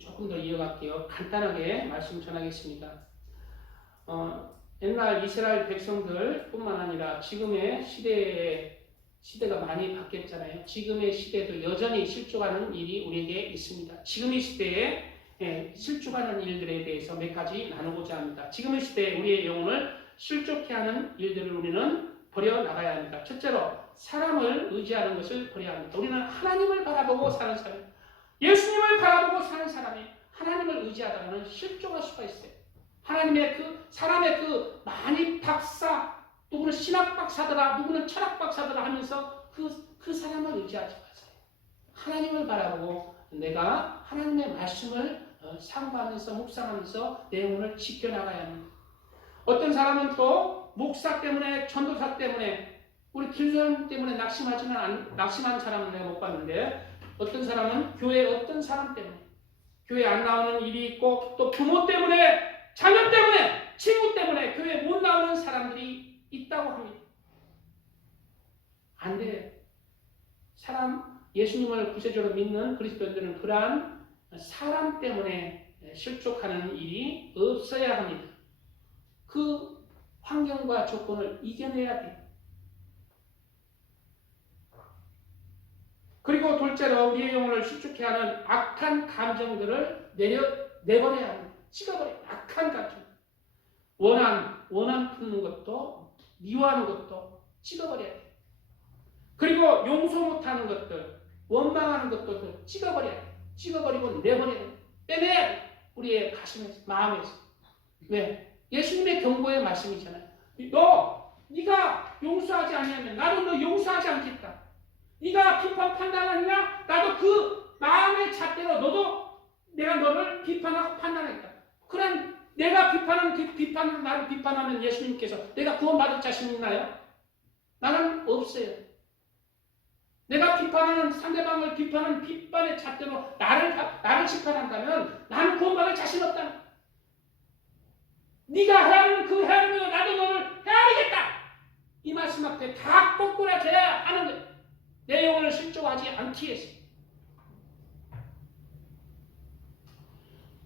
조금 더 이어갈게요. 간단하게 말씀 전하겠습니다. 옛날 이스라엘 백성들 뿐만 아니라 지금의 시대가 많이 바뀌었잖아요. 지금의 시대도 여전히 실족하는 일이 우리에게 있습니다. 지금의 시대에 실족하는 일들에 대해서 몇 가지 나누고자 합니다. 지금의 시대에 우리의 영혼을 실족해 하는 일들을 우리는 버려나가야 합니다. 첫째로 사람을 의지하는 것을 버려야 합니다. 우리는 하나님을 바라보고 사는 사람, 예수님을 바라보고 사는 사람이 하나님을 의지하다가는 실족할 수가 있어요. 하나님의 사람의 많이 박사, 누구는 신학 박사더라, 누구는 철학 박사더라 하면서 그 사람을 의지하지 마세요. 하나님을 바라보고 내가 하나님의 말씀을 상고하면서 묵상하면서 내 영혼을 지켜나가야 합니다. 어떤 사람은 또 목사 때문에 전도사 때문에 우리 길선 때문에 낙심한 사람은 내가 못 봤는데 어떤 사람은 교회 어떤 사람 때문에 교회 안 나오는 일이 있고 또 부모 때문에 자녀 때문에 친구 때문에 교회 못 나오는 사람들이 있다고 합니다. 안 돼요. 예수님을 구세주로 믿는 그리스도인들은 그러한 사람 때문에 실족하는 일이 없어야 합니다. 그 환경과 조건을 이겨내야 돼요. 그리고 둘째로 우리의 영혼을 실족해 하는 악한 감정들을 내버려야 합니다. 찍어버려요. 악한 감정. 원한 품는 것도 미워하는 것도 찍어버려야 돼요. 그리고 용서 못하는 것들, 원망하는 것도 찍어버려야 돼요. 찍어버리고 내버려야 돼요. 빼내야 돼요. 우리의 가슴에서, 마음에서. 왜? 예수님의 경고의 말씀이잖아요. 네가 용서하지 않으면 나도 너 용서하지 않겠다. 네가 비판 판단하느냐? 나도 그 마음의 잣대로 내가 너를 비판하고 판단하겠다. 그런 내가 비판하는 그 비판으로 나를 비판하면 예수님께서 내가 구원받을 자신 있나요? 나는 없어요. 내가 비판하는 상대방을 비판하는 비판의 잣대로 나를 심판한다면 나는 구원받을 자신 없다. 네가 헤아리는 그 헤아림으로 나도 너를 헤아리겠다. 이 말씀 앞에 다 꼬꾸라져야 하는 거예요. 내 영혼을 실족하지 않기 위해서.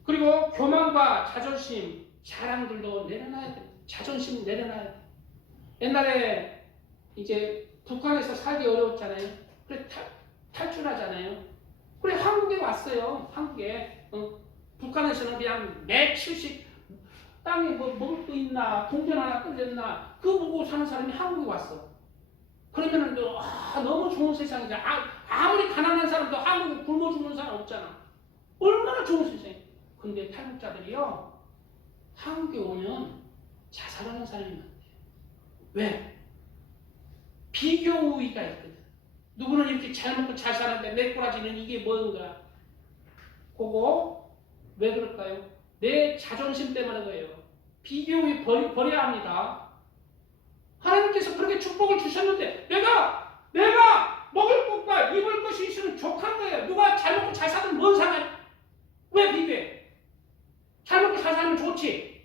그리고 교만과 자존심, 자랑들도 내려놔야 돼요. 자존심 내려놔야 돼요. 옛날에 이제 북한에서 살기 어려웠잖아요. 그래 탈출하잖아요. 그래 한국에 왔어요. 한국에 북한에서는 그냥 며칠씩 땅에 뭐 먹을 거 있나, 동전 하나 끌렸나, 그거 보고 사는 사람이 한국에 왔어. 그러면은 너무 좋은 세상이잖아. 아무리 가난한 사람도 한국에 굶어 죽는 사람 없잖아. 얼마나 좋은 세상이야. 근데 탈북자들이요, 한국에 오면 자살하는 사람이 많대요. 왜? 비교 우위가 있거든. 누구는 이렇게 잘 먹고 잘 사는데 내 꼬라지는 이게 뭔가. 그거 왜 그럴까요? 내 자존심 때문에 그래요. 비교 우위 버려야 합니다. 하나님께서 그렇게 축복을 주셨는데 내가 먹을 것과 입을 것이 있으면 족한 거예요. 누가 잘 먹고 잘 사든 뭔 상관이? 왜 비교해? 잘 먹고 잘 살면 좋지.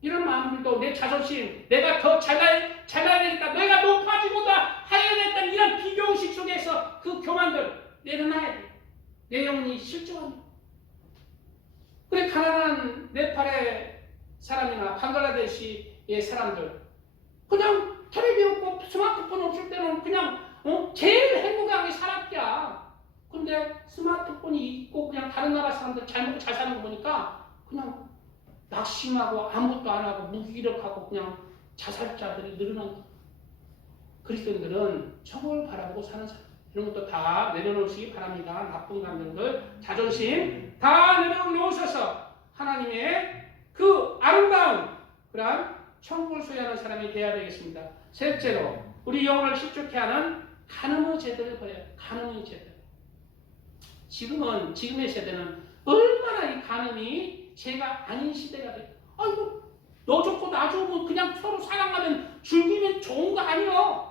이런 마음들도 내 자존심, 내가 더 잘나야 되겠다, 내가 높아지고다 해야 되겠다, 이런 비교의식 속에서 그 교만들 내려놔야 돼. 내 영혼이 실종합니다. 그래, 가난한 네팔의 사람이나 방글라데시의 사람들, 그냥 텔레비 없고 스마트폰 없을 때는 그냥 제일 행복하게 살았냐. 근데 스마트폰이 있고 그냥 다른 나라 사람들 잘 먹고 잘 사는 거 보니까 그냥 낙심하고 아무것도 안 하고 무기력하고 그냥 자살자들이 늘어난 거예요. 그리스도인들은 천국을 바라보고 사는 사람, 이런 것도 다 내려놓으시기 바랍니다. 나쁜 감정들, 자존심 다 내려놓으셔서 하나님의 그 아름다운 그러한 천국을 소유하는 사람이 되어야 되겠습니다. 셋째로, 우리 영혼을 실족케 하는 간음의 죄들을 버려요. 간음의 죄들. 지금의 세대는 얼마나 이 간음이 죄가 아닌 시대가 돼요. 아이고, 너 좋고 나 좋고 그냥 서로 사랑하면 즐기면 좋은 거 아니야.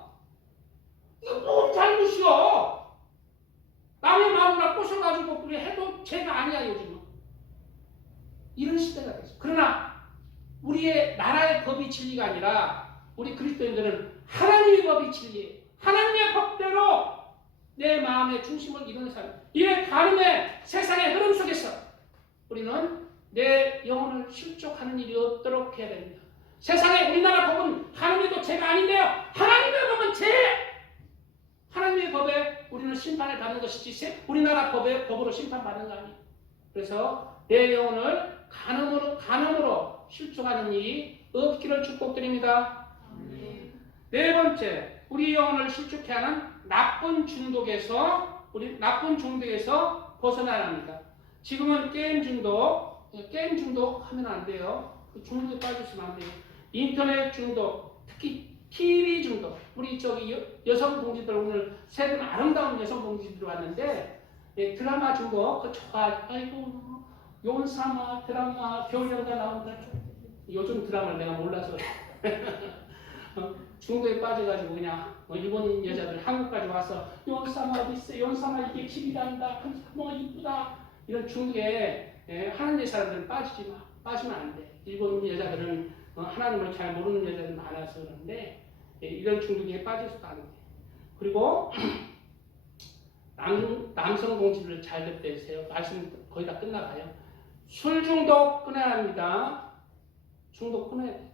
이거 뭔 잘못이야. 남의 마음으로 꼬셔가지고 그래 해도 죄가 아니야, 요즘은. 이런 시대가 됐어. 그러나 우리의 나라의 법이 진리가 아니라 우리 그리스도인들은 하나님의 법이 진리예요. 하나님의 법대로 내 마음의 중심을 이루는 사람. 이런 간음의 세상의 흐름 속에서 우리는 내 영혼을 실족하는 일이 없도록 해야 됩니다. 세상에 우리나라 법은 간음해도 죄가 아닌데요, 하나님의 법은 죄. 하나님의 법에 우리는 심판을 받는 것이지 우리나라 법으로 심판받는 거 아니에요. 그래서 내 영혼을 간음으로 실족하는 일이 없기를 축복드립니다. 네 번째, 우리 영혼을 실족케 하는 나쁜 중독에서 벗어나야 합니다. 지금은 게임 중독 하면 안 돼요. 그 중독에 빠지시면 안 돼요. 인터넷 중독, 특히 TV 중독. 우리 여성 동지들, 오늘 세 분 아름다운 여성 동지들 왔는데, 드라마 중독, 그 좋아. 아이고, 용사마 드라마 겨울연가 나온다. 요즘 드라마를 내가 몰라서 중독에 빠져가지고 그냥 일본 여자들 한국까지 와서 용사마 어디 있어? 용사마 이게 길이란다. 뭐 이쁘다. 이런 중독에 하나님의 사람들은 빠지면 안 돼. 일본 여자들은 하나님을 잘 모르는 여자들이 많아서 그런데 이런 중독에 빠져서도 안 돼. 그리고 남성 동지들 잘 듣세요. 말씀 거의 다 끝나가요. 술 중독 끊어야 합니다. 중독 끊어야 돼.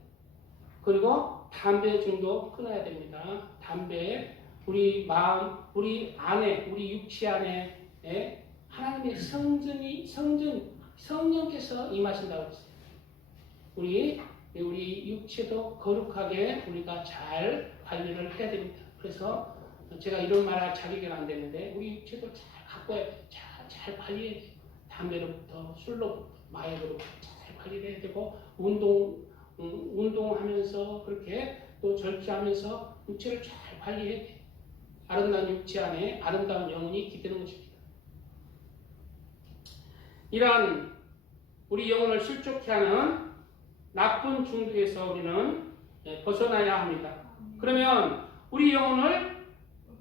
그리고 담배 중독 끊어야 됩니다. 담배, 우리 마음, 우리 안에, 우리 육체 안에 하나님의 성령께서 임하신다고 했어요. 우리 육체도 거룩하게 우리가 잘 관리를 해야 됩니다. 그래서 제가 이런 말 할 자격이 안 되는데 우리 육체도 잘 가꿔야 돼요. 잘 관리해야 돼요. 담배로부터 술로부터 마약으로부터 잘 관리해야 되고 운동하면서 그렇게 또 절제하면서 육체를 잘 관리해야 돼요. 아름다운 육체 안에 아름다운 영혼이 기대는 것입니다. 이러한 우리 영혼을 실족케 하는 나쁜 중독에서 우리는 벗어나야 합니다. 그러면 우리 영혼을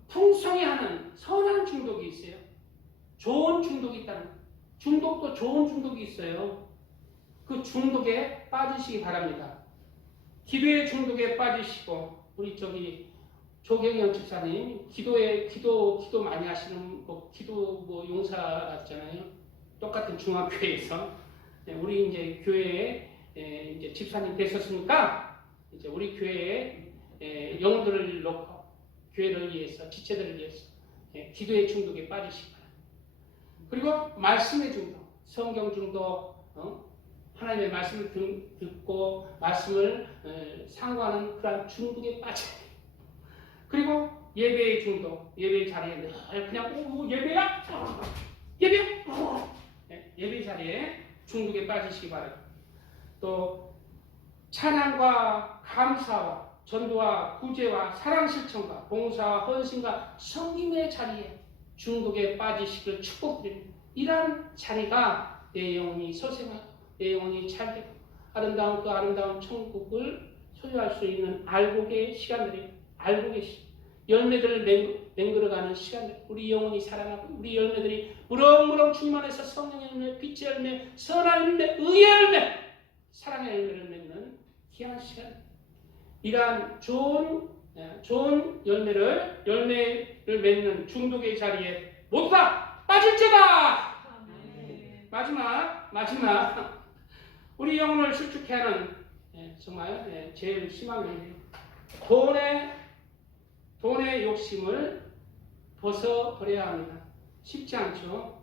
풍성히 하는 선한 중독이 있어요. 좋은 중독이 있다는, 중독도 좋은 중독이 있어요. 그 중독에 빠지시기 바랍니다. 기도의 중독에 빠지시고, 우리 조경영 집사님 기도 많이 하시는 기도 용사였잖아요. 똑같은 중학교에서 우리 이제 교회에 이제 집사님 되셨으니까 이제 우리 교회에 영혼들을 놓고 교회를 위해서, 지체들을 위해서 기도의 중독에 빠지시기 바랍니다. 그리고 말씀의 중독, 성경 중독, 하나님의 말씀을 듣고 말씀을 상고하는 그런 중독에 빠져야 돼요. 그리고 예배의 중독, 예배의 자리에 그냥 예배야? 예배 자리에 중독에 빠지시기 바랍니다. 또 찬양과 감사와 전도와 구제와 사랑 실천과 봉사와 헌신과 섬김의 자리에 중독에 빠지시길 축복드립니다. 이러한 자리가 내 영혼이 소생하고 내 영혼이 잘 되고 아름다운 천국을 소유할 수 있는 알곡의 시간들이 알곡의 열매들을 맹글어가는 시간들, 우리 영혼이 살아나고 우리 열매들이 무럭무럭 주님 안에서 성령의 열매, 빛의 열매, 선한 열매, 의의 열매, 사랑의 열매를 맺는 귀한 시간. 이러한 좋은 열매를 맺는 중독의 자리에 모두 다 빠질지어다. 마지막 우리 영혼을 수축해 하는 정말 제일 심한 일이에요. 돈의 욕심을 벗어버려야 합니다. 쉽지 않죠.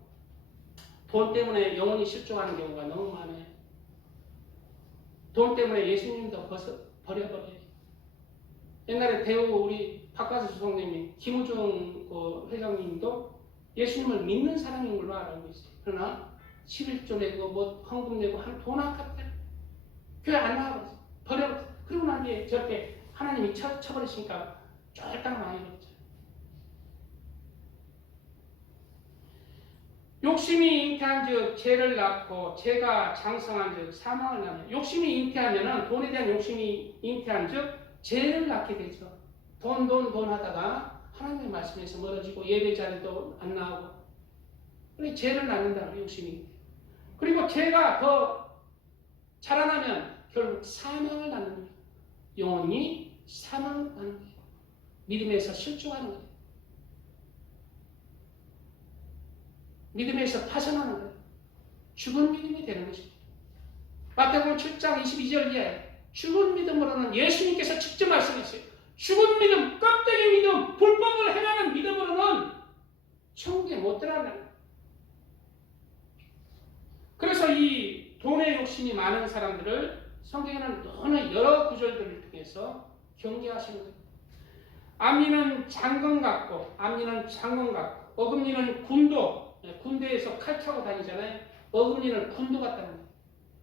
돈 때문에 영혼이 실종하는 경우가 너무 많아요. 돈 때문에 예수님도 버려버려요. 옛날에 배우 우리 박가수 선생님이 김우중 회장님도 예수님을 믿는 사람인 걸로 알고 있어요. 그러나 11조 내고 헌금 내고 돈 아깝다. 교회 안 나가버렸어. 버려버렸어. 그러고 난 뒤에 저렇게 하나님이 쳐버리시니까 쫄딱 망해버렸죠. 욕심이 잉태한 즉 죄를 낳고 죄가 장성한 즉 사망을 낳는. 욕심이 잉태하면은 돈에 대한 욕심이 잉태한 즉 죄를 낳게 되죠. 돈 하다가 하나님의 말씀에서 멀어지고 예배 자리도 안 나오고 그래 죄를 낳는다. 욕심이. 그리고 죄가 더 자라나면 결국 사망을 낳는 거예요. 영혼이 사망을 낳는 거예요. 믿음에서 실종하는 거예요. 믿음에서 파산하는 거예요. 죽은 믿음이 되는 것입니다. 마태복음 7장 22절 이하에 죽은 믿음으로는 예수님께서 직접 말씀했어요. 죽은 믿음, 껍데기 믿음, 불법을 행하는 믿음으로는 천국에 못 들어간다. 그래서 이 돈의 욕심이 많은 사람들을 성경에는 여러 구절들을 통해서 경계하시는 거예요. 암리는 장군 같고, 어금니는 군대에서 칼 차고 다니잖아요. 어금니는 군도 같다는 거예요.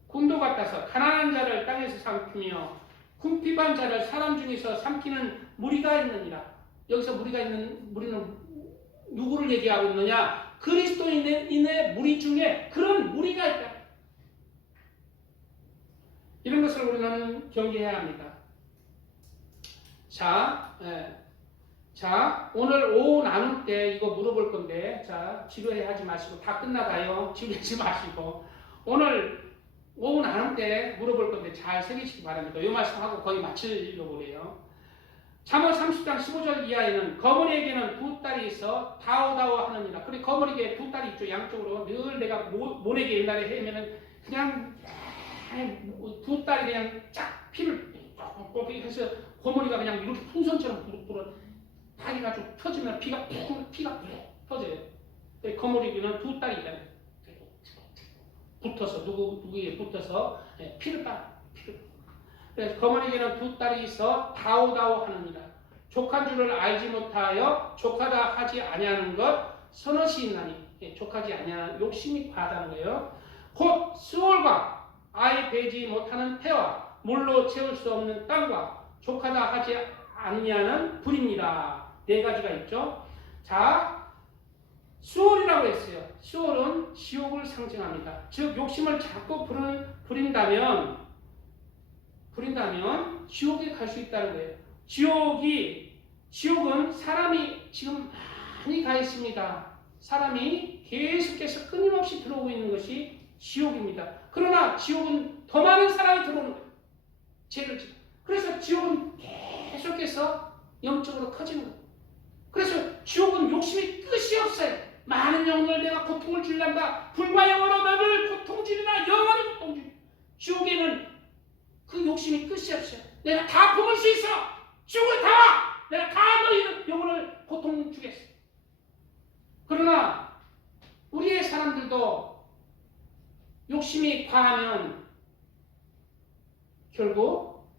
군도 같아서 가난한 자를 땅에서 삼키며 궁핍한 자를 사람 중에서 삼키는 무리가 있느니라. 여기서 무리는 누구를 얘기하고 있느냐? 그리스도인의 무리 중에 그런 무리가 있다. 이런 것을 우리는 경계해야 합니다. 자, 오늘 오후 나눌 때 이거 물어볼 건데, 자, 지루해하지 마시고, 다 끝나가요. 지루하지 마시고, 오늘 오후 나눌 때 물어볼 건데 잘 새기시기 바랍니다. 이 말씀하고 거의 마치려고 그래요. 잠언 30장 15절 이하에는 거머리에게는 두 딸이 있어 다오다오 하느니라. 그리고 거머리에 두 딸이 있죠. 양쪽으로 늘 내가 모내기 옛날에 해면은 그냥 두 딸이 그냥 쫙 피를 꼭 해서 거머리가 그냥 이렇게 풍선처럼 부르르 다리가 좀 펴지면 피가 푹 퍼져요. 거머리에게는 두 딸이 있잖아요. 붙어서 누구에 붙어서 피를 빨아. 그래서 거머리에게는 두 딸이 있어 다오다오 하느니라. 족한 줄을 알지 못하여 족하다 하지 아니하는 것 서너시 있나니. 족하지 아니하는 욕심이 과다는 거예요. 곧 수월과 아이 베지 못하는 태와 물로 채울 수 없는 땅과 족하다 하지 아니하는 불입니다. 네 가지가 있죠. 자, 수월이라고 했어요. 수월은 지옥을 상징합니다. 즉 욕심을 자꾸 부린다면 지옥에 갈 수 있다는 거예요. 지옥은 사람이 지금 많이 가 있습니다. 사람이 계속해서 끊임없이 들어오고 있는 것이 지옥입니다. 그러나 지옥은 더 많은 사람이 들어오는 거예요. 죄를 지고. 그래서 지옥은 계속해서 영적으로 커지는 거예요. 그래서 지옥은 욕심이 끝이 없어요. 많은 영혼을 내가 고통을 주려한다. 불과 영원한 너를 고통 주리라. 영원히 고통 주리라. 지옥에는 그 욕심이 끝이 없어요. 내가 다 품을 수 있어. 지옥을 다 와. 내가 다 너희는 영혼을 고통 주겠어. 그러나 우리의 사람들도 욕심이 과하면 결국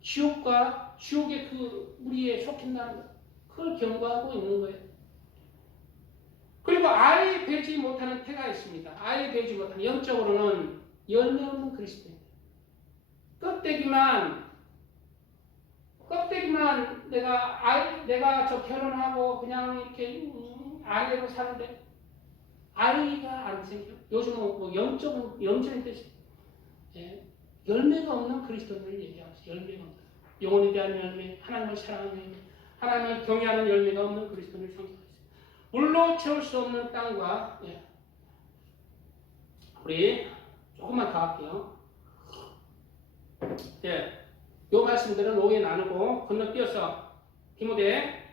지옥과 지옥의 그 무리에 속힌다는 것, 그걸 경고하고 있는 거예요. 그리고 아이 베지 못하는 태가 있습니다. 아이 베지 못하는, 영적으로는 열매 없는 그리스도입니다. 껍데기만 내가 저 결혼하고 그냥 이렇게 아내로 사는데 아이가 안 생겨. 요즘은 뭐 영적인 뜻이 열매가 없는 그리스도인을 얘기합니다. 열매가 없다. 영혼에 대한 열매, 하나님을 사랑하는 열매, 하나님을 경외하는 열매가 없는 그리스도인을 상징하고 있습니다. 물로 채울 수 없는 땅과 우리 조금만 더 할게요. 요 말씀들은 오해 나누고 건너뛰어서 디모데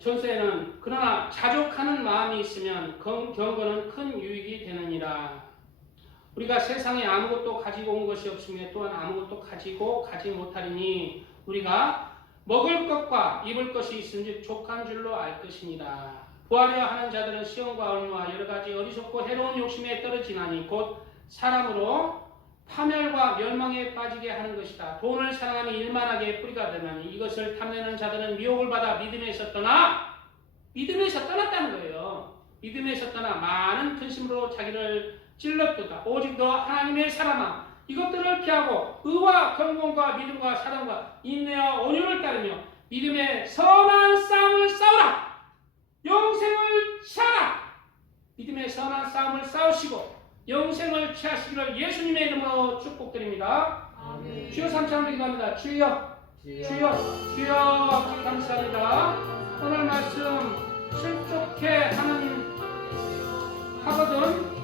전서에는 그러나 자족하는 마음이 있으면 경건은 큰 유익이 되느니라. 우리가 세상에 아무것도 가지고 온 것이 없으며 또한 아무것도 가지고 가지 못하리니 우리가 먹을 것과 입을 것이 있은즉 족한 줄로 알 것이니라. 구하려 하는 자들은 시험과 얼마와 여러 가지 어리석고 해로운 욕심에 떨어지나니 곧 사람으로 파멸과 멸망에 빠지게 하는 것이다. 돈을 사랑하며 일만하게 뿌리가 되나니 이것을 탐내는 자들은 미혹을 받아 믿음에서 떠났다는 거예요. 믿음에서 떠나 많은 근심으로 자기를 찔렀도다. 오직 너 하나님의 사람아, 이것들을 피하고 의와 경건과 믿음과 사랑과 인내와 온유를 따르며 믿음의 선한 싸움을 싸우라. 영생을 취하라. 믿음의 선한 싸움을 싸우시고 영생을 취하시기를 예수님의 이름으로 축복드립니다. 아멘. 주여 삼창을 기도합니다. 주여, 주여, 주여, 감사합니다. 오늘 말씀 실족해 하거든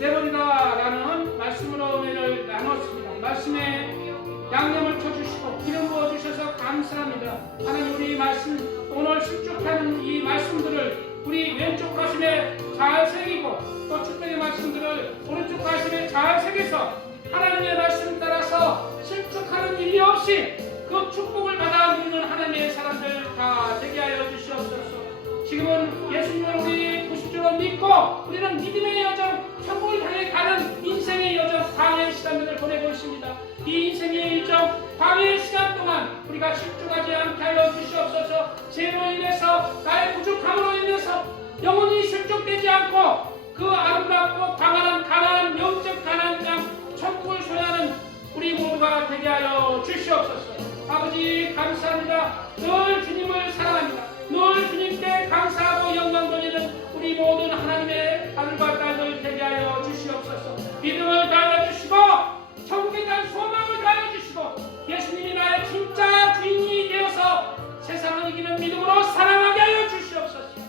내버리라라는 말씀으로 은혜를 나눴습니다. 말씀에 양념을 쳐주시고 기름 부어주셔서 감사합니다. 하나님, 우리 말씀 오늘 실족하는 이 말씀들을 우리 왼쪽 가슴에 잘 새기고 또 축복의 말씀들을 오른쪽 가슴에 잘 새겨서 하나님의 말씀 따라서 실족하는 일이 없이 그 축복을 받아 누리는 하나님의 사람들 다 되게 하여 주시옵소서. 지금은 예수님을 우리 구주로 믿고 우리는 믿음의 여정, 천국을 향해 가는 인생의 여정, 광야의 시간들을 보내고 있습니다. 이 인생의 일정, 광야의 시간 동안 우리가 실족하지 않게 하여 주시옵소서. 죄로 인해서, 나의 부족함으로 인해서 영원히 실족되지 않고 그 아름답고 강한 영적 가나안 땅 천국을 소유하는 우리 모두가 되게 하여 주시옵소서. 아버지 감사합니다. 늘 주님을 사랑합니다. 늘 주님께 감사하고 영광 돌리는 우리 모든 하나님의 아들과 딸들 되게 하여 주시옵소서. 믿음을 다하여 주시고 천국에 대한 소망을 다하여 주시고 예수님이 나의 진짜 주인이 되어서 세상을 이기는 믿음으로 살아가게 하여 주시옵소서.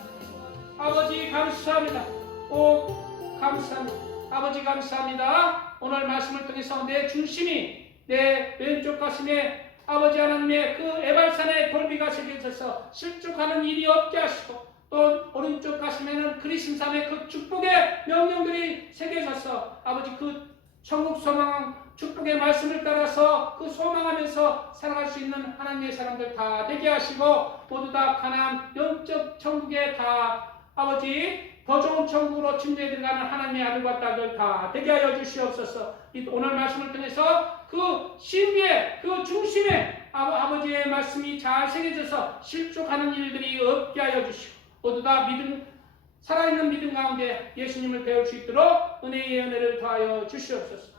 아버지 감사합니다. 오 감사합니다. 아버지 감사합니다. 오늘 말씀을 통해서 내 중심이 내 왼쪽 가슴에 아버지 하나님의 그 에발산의 돌비가 새겨져서 실족하는 일이 없게 하시고 또 오른쪽 가슴에는 그리심산의 그 축복의 명령들이 새겨져서 아버지 그 천국 소망 축복의 말씀을 따라서 그 소망하면서 살아갈 수 있는 하나님의 사람들 다 되게 하시고 모두 다 가나안 영적 천국에 다 아버지 더 좋은 천국으로 침대에 들어가는 하나님의 아들과 딸들 다 되게 하여 주시옵소서. 오늘 말씀을 통해서 그 신비의 그 중심에 아버지의 말씀이 잘 새겨져서 실족하는 일들이 없게 하여 주시고 모두 다 믿음, 살아있는 믿음 가운데 예수님을 배울 수 있도록 은혜의 은혜를 더하여 주시옵소서.